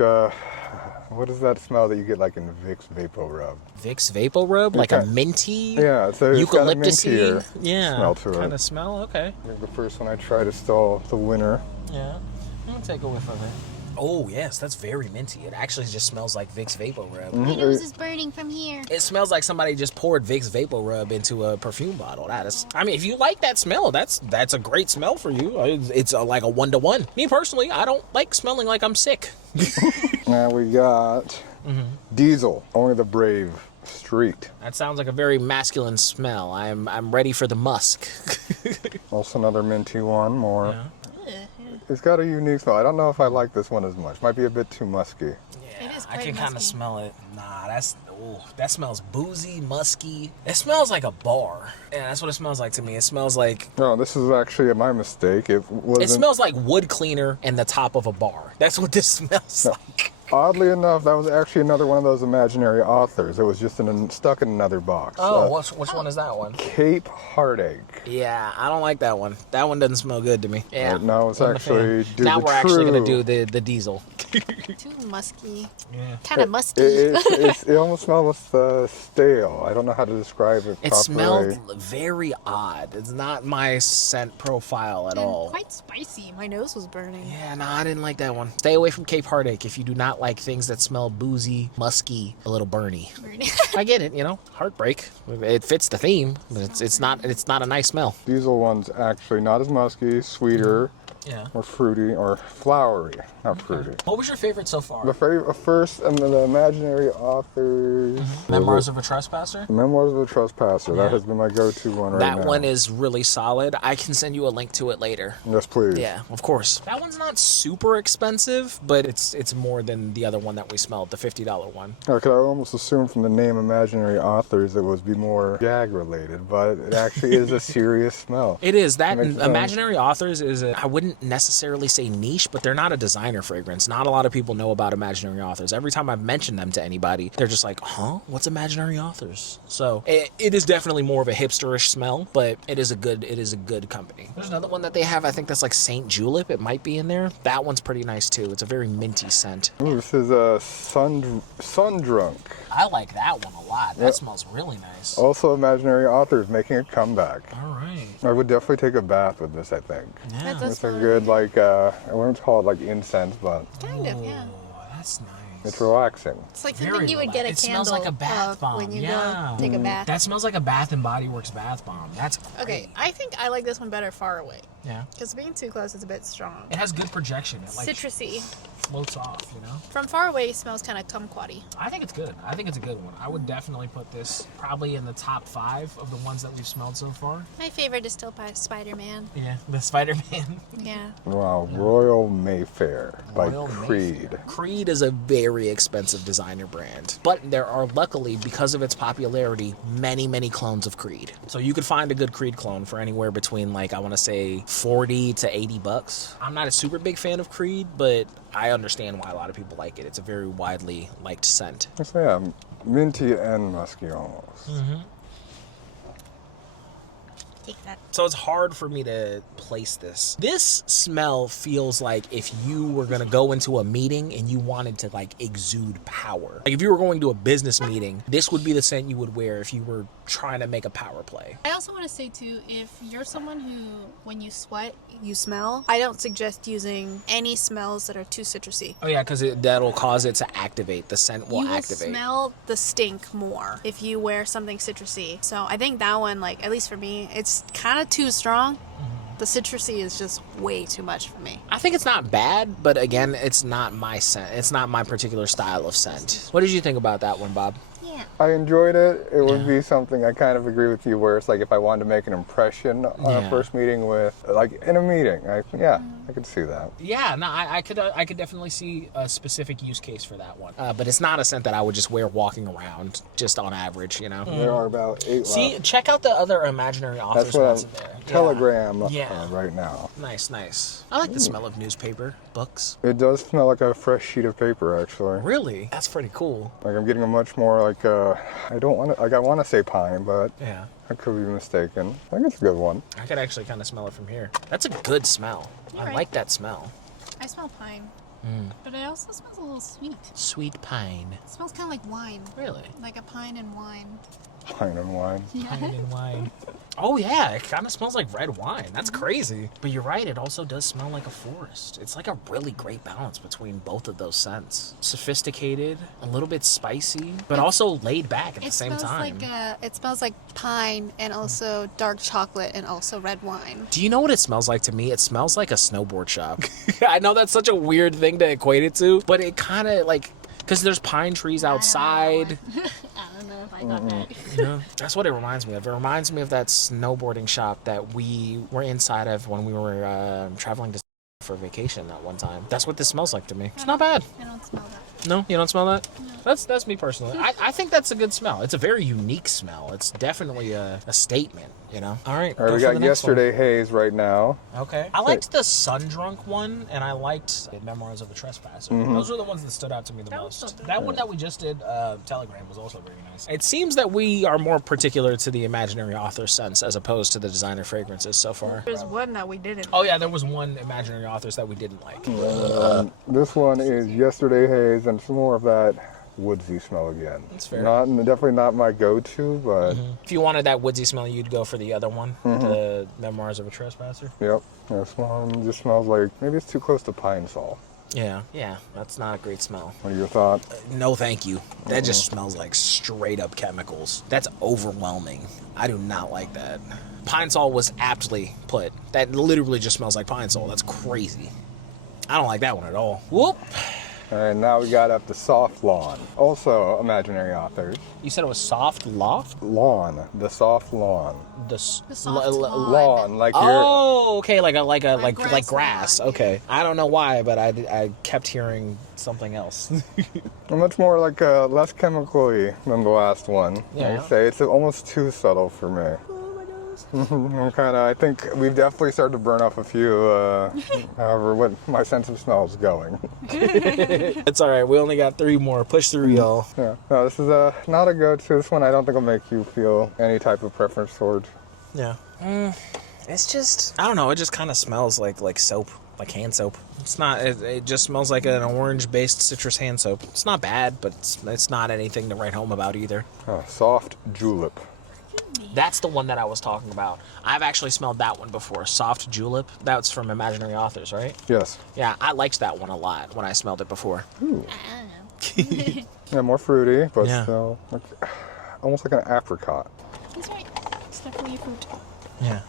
what is that smell that you get like in Vicks Vapor Rub? Vicks Vapor Rub, like a Okay. minty, Yeah, so it's got a eucalyptusy, mintier smell to kind it. of smell. Okay. I think the first one I tried is still the winner. Yeah. I'll take a whiff of it. Oh yes, that's very minty. It actually just smells like Vicks Vapor Rub. Mm-hmm. My nose is burning from here. It smells like somebody just poured Vicks Vapor Rub into a perfume bottle. That is, I mean, if you like that smell, that's a great smell for you. It's like a 1-to-1. Me personally, I don't like smelling like I'm sick. Now we got Diesel, Only the Brave Street. That sounds like a very masculine smell. I'm ready for the musk. Also another minty one, more. Yeah. It's got a unique smell. I don't know if I like this one as much. Might be a bit too musky. It Yeah, is I quite can kind of musky. smell it. Nah, that smells boozy, musky. It smells like a bar. Yeah, that's what it smells like to me. It smells like No, this is actually my mistake. It wasn't. it smells like wood cleaner and the top of a bar. That's what this smells like. Oddly enough, that was actually another one of those imaginary authors. It was just stuck in another box. Oh, which one is that one? Cape Heartache. Yeah, I don't like that one. That one doesn't smell good to me. Yeah. No, it's I'm a actually fan. do Now the we're actually gonna true- do the diesel. Too musky. Yeah. Kind of musky. It almost smells stale. I don't know how to describe it It properly. smelled very odd. It's not my scent profile at And all. quite spicy. My nose was burning. Yeah, no, I didn't like that one. Stay away from Cape Heartache if you do not like things that smell boozy, musky, a little burny. I get it, heartbreak. It fits the theme, but it's not a nice smell. Diesel one's actually not as musky, sweeter, Yeah. or fruity, or flowery. Not fruity. What was your favorite so far? The first, and the imaginary authors. Memoirs of a Trespasser? Memoirs of a Trespasser. Yeah. That has been my go-to one right now. That one is really solid. I can send you a link to it later. Yes, please. Yeah, of course. That one's not super expensive, but it's more than the other one that we smelled, the $50 one. I could almost assume from the name Imaginary Authors it would be more gag related, but it actually is a serious smell. It is. That Makes and sense. Imaginary Authors is I wouldn't wouldn't necessarily say niche, but they're not a designer fragrance. Not a lot of people know about imaginary authors. Every time I've mentioned them to anybody, they're just like, huh? What's imaginary authors? So it is definitely more of a hipsterish smell, but it is a good company. There's another one that they have, I think that's like Saint Julep. It might be in there. That one's pretty nice too. It's a very minty scent. Ooh, this is a sun drunk. I like that one a lot. That smells really nice. Also, imaginary authors making a comeback. All right. I would definitely take a bath with this, I think. Yeah. That does It's a smell good, really like, I wouldn't call it like incense, but kind of, yeah. Oh, that's nice. it's relaxing. It's like Very something you would get a relaxed. It candle smells like a bath of bomb. when you Yeah. go take a bath. That smells like a Bath and Body Works bath bomb. That's great. Okay, I think I like this one better far away. Yeah. Because being too close is a bit strong. It has good projection. It like Citrusy. floats off, you know? From far away, it smells kind of kumquatty. I think it's good. I think it's a good one. I would definitely put this probably in the top 5 of the ones that we've smelled so far. My favorite is still by Spider-Man. Yeah, the Spider-Man. Yeah. Wow, Royal Mayfair by Royal Creed. Mayfair. Creed is a very expensive designer brand, but there are luckily, because of its popularity, many clones of Creed. So you could find a good Creed clone for anywhere between, like, I want to say $40 to $80. I'm not a super big fan of Creed, but I understand why a lot of people like it. It's a very widely liked scent. So yeah, minty and musky almost. Take that. So it's hard for me to place this. This smell feels like if you were going to go into a meeting and you wanted to like exude power. Like if you were going to a business meeting, this would be the scent you would wear if you were trying to make a power play. I also want to say too, if you're someone who, when you sweat, You smell. I don't suggest using any smells that are too citrusy. Oh yeah, because that'll cause it to activate. The scent will You will activate. smell the stink more if you wear something citrusy. So I think that one, like, at least for me, it's kind of too strong. The citrusy is just way too much for me. I think it's not bad, but again, it's not my scent. It's not my particular style of scent. What did you think about that one, Bob? Yeah. I enjoyed it. It would be something, I kind of agree with you, where it's like if I wanted to make an impression on Yeah. a first meeting with, like in a meeting, I could see that. Yeah, no, I could definitely see a specific use case for that one. But it's not a scent that I would just wear walking around, just on average, you know? There are about 8 See, left. check out the other imaginary authors That's what ones I'm in there. telegram Yeah. right now. Nice, nice. I like the smell of newspaper, books. It does smell like a fresh sheet of paper, actually. Really? That's pretty cool. Like I'm getting a much more like I want to say pine, but Yeah. I could be mistaken. I think it's a good one. I could actually kind of smell it from here. That's a good smell. I right. like that smell. I smell pine. But it also smells a little sweet. Sweet pine. It smells kind of like wine. Really? Like a pine and wine. Pine and wine. Pine and wine. Oh yeah, it kind of smells like red wine. That's crazy. But you're right, it also does smell like a forest. It's like a really great balance between both of those scents. Sophisticated, a little bit spicy, but also laid back at the same time. It smells like pine and also dark chocolate and also red wine. Do you know what it smells like to me? It smells like a snowboard shop. I know that's such a weird thing to equate it to, but it kind of like, because there's pine trees outside. I don't know if I got that. You know, that's what it reminds me of. It reminds me of that snowboarding shop that we were inside of when we were traveling to for vacation that one time. That's what this smells like to me. It's not bad. I don't smell that. No, you don't smell that? No. That's me personally. I think that's a good smell. It's a very unique smell. It's definitely a statement, you know? All right. All right, we got Yesterday Haze right now. Okay. I liked the Sun Drunk one, and I liked Memoirs of a Trespasser. Those were the ones that stood out to me the most. was so good. That one that we just did, Telegram, was also very nice. It seems that we are more particular to the imaginary author sense as opposed to the designer fragrances so far. There's one that we didn't. Oh yeah, there was one imaginary authors that we didn't like. This one is Yesterday Haze, and some more of that woodsy smell again. That's fair. Definitely not my go-to, but If you wanted that woodsy smell, you'd go for the other one, the Memoirs of a Trespasser. yep. This one just smells like maybe it's too close to pine sol. Yeah, that's not a great smell. What are your thoughts? No, thank you. That just smells like straight up chemicals. That's overwhelming. I do not like that. Pine Sol was aptly put. That literally just smells like Pine Sol. That's crazy. I don't like that one at all. Whoop. All right, now we got up to Soft Lawn. Also imaginary authors. You said it was soft loft? Lawn. The soft lawn. The soft lawn. Lawn, like you're... Oh, okay, like grass grass. lawn. Okay, I don't know why, but I kept hearing something else. Much more like less chemically than the last one. Yeah. Like I say, it's almost too subtle for me. smells? I think we've definitely started to burn off a few, however, what my sense of smell is going. It's all right. We only got 3 more. Push through, y'all. Yeah. No, this is not a go-to. This one I don't think will make you feel any type of preference towards. Yeah. It's just, I don't know. It just kind of smells like soap, like hand soap. It's not, it just smells like an orange-based citrus hand soap. It's not bad, but it's not anything to write home about either. Soft julep. That's the one that I was talking about. I've actually smelled that one before. Soft julep. That's from Imaginary Authors, right? Yes. Yeah, I liked that one a lot when I smelled it before. Ooh. I don't know. Yeah, more fruity, but Yeah. still almost like an apricot. That's right. It's definitely a fruit. Yeah.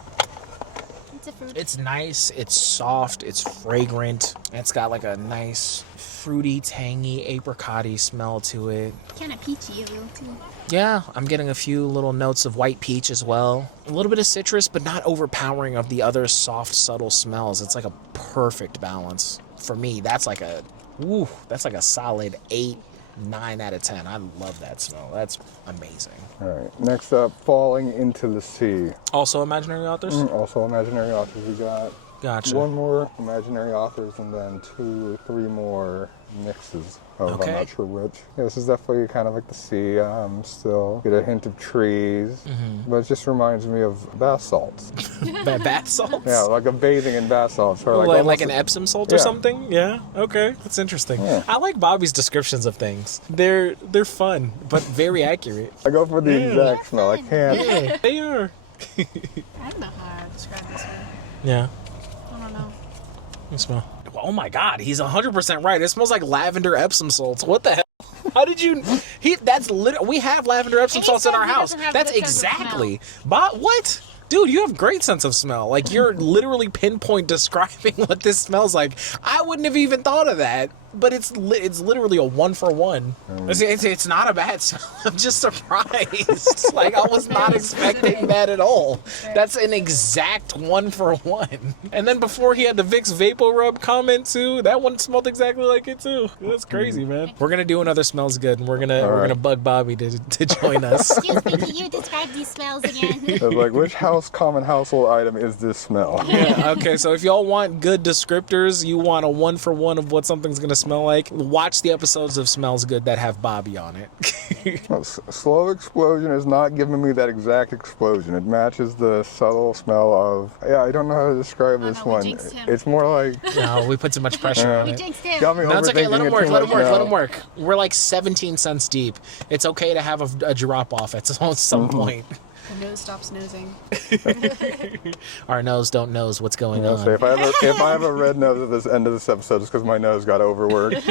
It's a fruit. It's nice, it's soft, it's fragrant. It's got like a nice fruity, tangy, apricot-y smell to it. Kind of peachy a little too. Yeah, I'm getting a few little notes of white peach as well. A little bit of citrus, but not overpowering of the other soft, subtle smells. It's like a perfect balance. For me, that's like a solid 8, 9 out of 10. I love that smell. That's amazing. All right. Next up, Falling into the Sea. Also Imaginary Authors? Also Imaginary Authors. We got Gotcha. 1 more Imaginary Authors and then 2 or 3 more mixes of Okay. I'm not sure which. Yeah, this is definitely kind of like the sea. Still get a hint of trees, but it just reminds me of bath salts. Bath salts? Yeah, like a bathing in bath salts. Or Like almost an Epsom salt or Yeah. something? Yeah. Okay. That's interesting. Yeah. I like Bobby's descriptions of things. They're fun, but very accurate. I go for the exact smell. I can't. Yeah, they are. I don't know how to describe this one. Yeah. I don't know. You smell. Oh my God, he's 100% right. It smells like lavender Epsom salts. What the hell? How did you? We have lavender Epsom salts in our He house. doesn't have That's good sense of exactly. What? Dude, you have great sense of smell. Like, you're literally pinpoint describing what this smells like. I wouldn't have even thought of that. But it's literally a 1-for-1. It's not a bad smell. I'm just surprised. Like, I was not expecting that at all. That's an exact 1-for-1. And then before he had the Vicks Vapor Rub comment too, that one smelled exactly like it too. That's crazy, man. We're gonna do another smells good, and we're gonna bug Bobby to join us. Excuse me, can you describe these smells again? It's like, which common household item is this smell? Yeah, okay, so if y'all want good descriptors, you want a 1-for-1 of what something's gonna smell like, watch the episodes of Smells Good that have Bobby on it. Slow explosion is not giving me that exact explosion. It matches the subtle smell of, I don't know how to describe this no, we one. jinxed him. It's more like, No, we put too much pressure on We it. jinxed him. got me No, it's okay. Let overthinking him it work. too Let him much work. now. Let him work. We're like 17 cents deep. It's okay to have a drop off at some point. The nose stops nosing. Our nose don't knows what's going I'll say, on. if I have a red nose at this end of this episode, it's because my nose got overworked.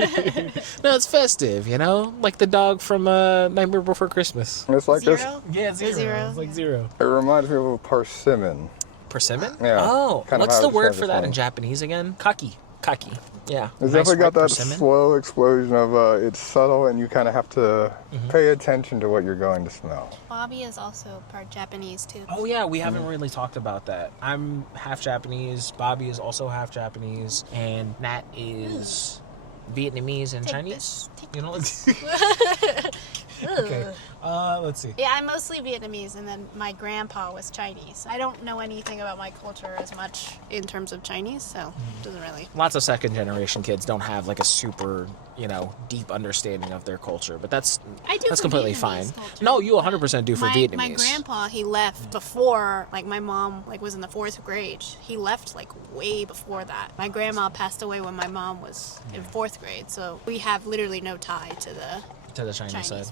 No, it's festive, you know? Like the dog from Nightmare Before Christmas. It's like this. Zero? Yeah, Zero. It's like zero. It reminds me of a persimmon. Persimmon? Yeah, Oh, kind of what's how the I word describe for this that one. in Japanese again? Kaki. Kaki. Yeah. It's Nice definitely got ripe that persimmon. slow explosion of it's subtle and you kind of have to pay attention to what you're going to smell. Bobby is also part Japanese too. Oh yeah, we haven't really talked about that. I'm half Japanese. Bobby is also half Japanese, and Nat is Vietnamese and Take Chinese. this. Take You know. Ugh. Okay. Let's see. Yeah, I'm mostly Vietnamese, and then my grandpa was Chinese. I don't know anything about my culture as much in terms of Chinese, so it doesn't really. Lots of second generation kids don't have like a super, deep understanding of their culture, but that's I do that's for completely Vietnamese fine. culture. No, you 100% do for Vietnamese. My grandpa, he left before, like, my mom, like, was in the 4th grade. He left, like, way before that. My grandma passed away when my mom was in 4th grade, so we have literally no tie to the to the Chinese, side. Chinese,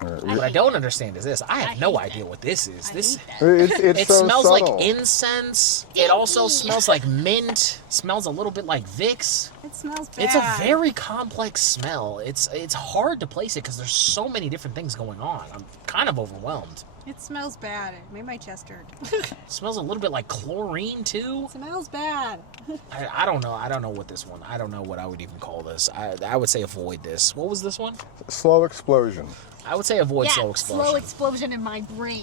really. What I don't understand is this. I have I no hate idea that. what this is. This I hate that. It's it so smells subtle. like incense. It also smells like mint. Smells a little bit like Vicks. It smells bad. It's a very complex smell. It's hard to place it because there's so many different things going on. I'm kind of overwhelmed. It smells bad. It made my chest hurt. It smells a little bit like chlorine too. It smells bad. I don't know. I don't know what this one. I don't know what I would even call this. I would say avoid this. What was this one? Slow explosion. I would say avoid slow explosion. slow explosion in my brain.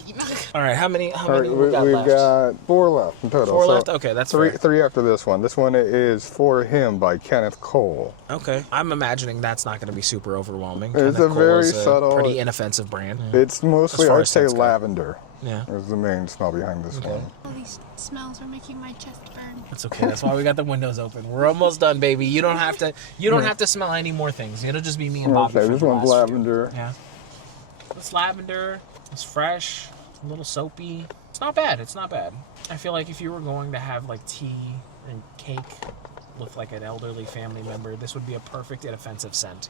All right. How many? All right, we got we've left? got 4 left in total. 4 So left. Okay, that's three, fair. 3 after this one. This one is For Him by Kenneth Cole. Okay. I'm imagining that's not going to be super overwhelming. It's Kenneth a Cole very is a subtle- pretty inoffensive brand. It's mostly, As far I'd as say, scents go. lavender. Yeah. Is the main smell behind this one. All these smells are making my chest burn. That's okay. That's why we got the windows open. We're almost done, baby. You don't have to. You don't have to smell any more things. It'll just be me and Bobby. Okay, for this the one's last few. lavender. Yeah. It's lavender. It's fresh. It's a little soapy. It's not bad. It's not bad. I feel like if you were going to have like tea and cake with like an elderly family member, this would be a perfect inoffensive scent.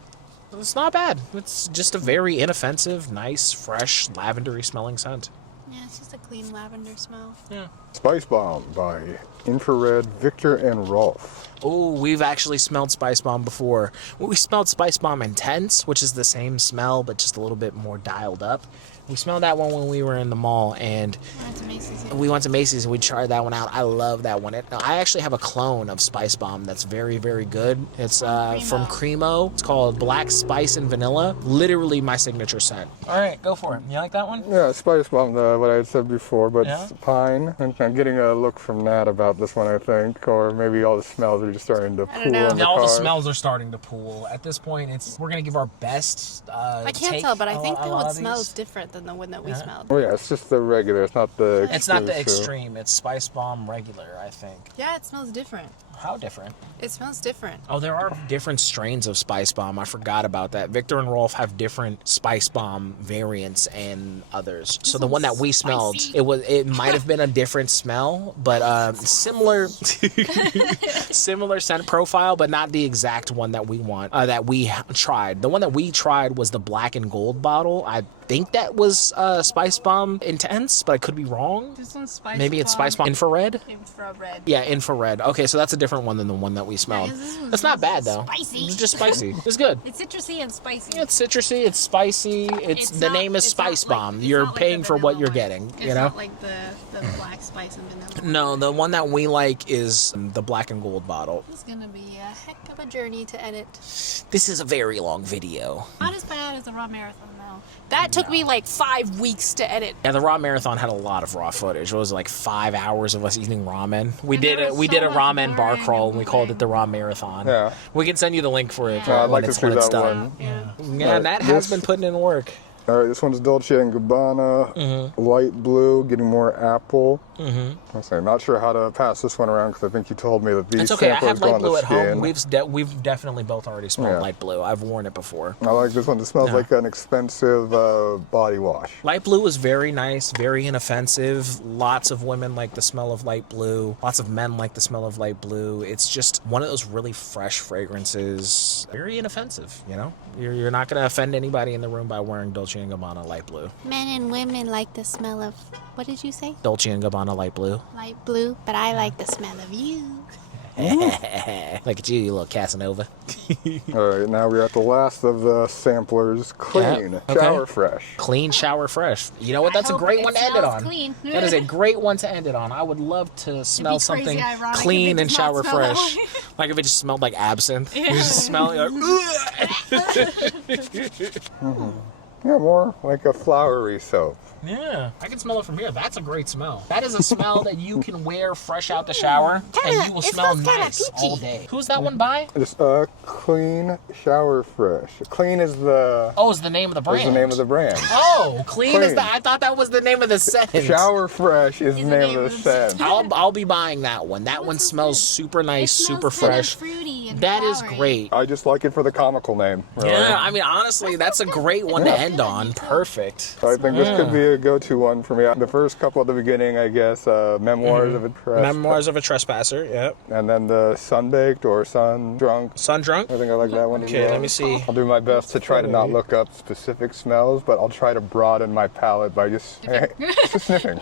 It's not bad. It's just a very inoffensive, nice, fresh, lavendery smelling scent. Yeah, it's just a clean lavender smell. Yeah. Spice Bomb by Infrared, Victor, and Rolf. Oh, we've actually smelled Spice Bomb before. We smelled Spice Bomb Intense, which is the same smell, but just a little bit more dialed up. We smelled that one when we were in the mall, and we went to Macy's and we tried that one out. I love that one. I actually have a clone of Spice Bomb that's very, very good. It's from Cremo. It's called Black Spice and Vanilla. Literally my signature scent. All right, go for it. You like that one? Yeah, Spice Bomb, what I had said before, but Yeah? it's pine. And I'm getting a look from Nat about this one, I think, or maybe all the smells are just starting to pool in know. the Yeah, all the car. smells are starting to pool. At this point, we're gonna give our best. I can't take tell, but I think a that lot one of smells these. different than the one that we smelled. Oh yeah, it's just the regular. It's not the. It's not the exclusive. extreme. It's Spice Bomb regular, I think. Yeah, it smells different. How different? It smells different. Oh, there are different strains of Spice Bomb. I forgot about that. Victor and Rolf have different Spice Bomb variants and others. So the one that we smelled, it might have been a different smell, but similar similar scent profile, but not the exact one that we want. That we tried. The one that we tried was the black and gold bottle. I think that was Spice Bomb Intense, but I could be wrong. This one's Spice Maybe it's Spice Bomb Infrared. Infrared. Yeah, infrared. Okay, so that's a different one than the one that we smelled. Yeah, this one's That's not bad though. spicy. It's just spicy. It's good. It's citrusy and spicy. Yeah, it's citrusy. It's spicy. It's the not- name is it's not Spice like- Bomb. it's You're not like paying the for what vanilla you're one. getting. It's You know. not like the black spice and vanilla. No, the one that we like is the black and gold bottle. It's gonna be a heck of a journey to edit. This is a very long video. Not as bad as the raw marathon though. That took me like 5 weeks to edit. Yeah, the raw marathon had a lot of raw footage. It was like 5 hours of us eating ramen. We And did there it. was We so did a much ramen bar boring crawl and and we called it the raw marathon. Yeah. We can send you the link for it Yeah. I'd like to see that done. one. Yeah, Nat has been putting in work. All right, this one's Dolce & Gabbana, light blue, getting more apple. I'm not sure how to pass this one around because I think you told me that these It's okay. I samplers have go light on the blue at skin. home. We've definitely both already smelled Yeah. light blue. I've worn it before. I like this one. It smells Yeah. like an expensive body wash. Light blue is very nice, very inoffensive. Lots of women like the smell of light blue. Lots of men like the smell of light blue. It's just one of those really fresh fragrances. Very inoffensive, you know? You're not going to offend anybody in the room by wearing Dolce & Gabbana light blue. Men and women like the smell of, what did you say? Dolce & Gabbana light blue. Light blue, but I like the smell of you. Look at you little Casanova. All right, now we're at the last of the samplers. Clean, Yeah, okay. shower fresh. Clean, shower fresh. You know what? That's a hope great it one to end it smells on. clean. That is a great one to end it on. I would love to smell crazy something ironic if clean it and does not shower smell that fresh. way. Like if it just smelled like absinthe. You just smell it like, Yeah, more like a flowery soap. yeah, I can smell it from here. That's a great smell. That is a smell that you can wear fresh out the shower and you will it smell smells kinda nice peachy. all day. Who's that one by? Just clean, shower fresh. Clean is the Oh, is the name of the brand. name of the brand. Oh, clean is Clean. the. I thought that was the name of the scent. Shower fresh is the name of the scent. I'll be buying that one. That one smells super nice, super fresh. Fruity and That is flowery. great. I just like it for the comical name. Really. Yeah, I mean, honestly, that's a great one to end on. Perfect. So I think this could be a go-to one for me. The first couple at the beginning, I guess, Memoirs of a Memoirs of a Trespasser, yep. And then the Sun-Baked or Sun-Drunk. Sun Drunk? I think I like that one as Okay, well. let me see. I'll do my best to try to not look up specific smells, but I'll try to broaden my palette by just sniffing.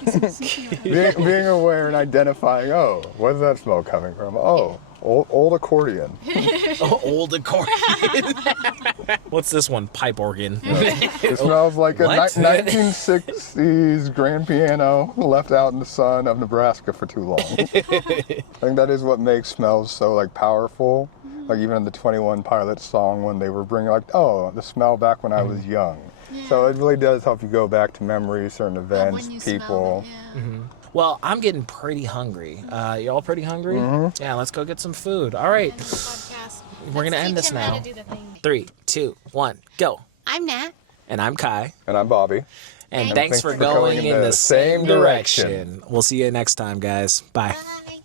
being aware and identifying, oh, where's that smell coming from? Oh, old accordion. Oh, old accordion. What's this one? Pipe organ. It smells like a What? 1960s grand piano left out in the sun of Nebraska for too long. I think that is what makes smells so like powerful. Like even in the 21 Pilots song when they were bringing like, oh, the smell back when I was young. So it really does help you go back to memories, certain events, When you people. smell it, yeah. Well, I'm getting pretty hungry. Y'all pretty hungry? Yeah, let's go get some food. All right. End the podcast. We're going to Let's end this teach him how now. to do the thing. 3, 2, 1, go. I'm Nat. And I'm Kye. And I'm Bobby. And thanks for going in the same direction. We'll see you next time, guys. Bye. Bye.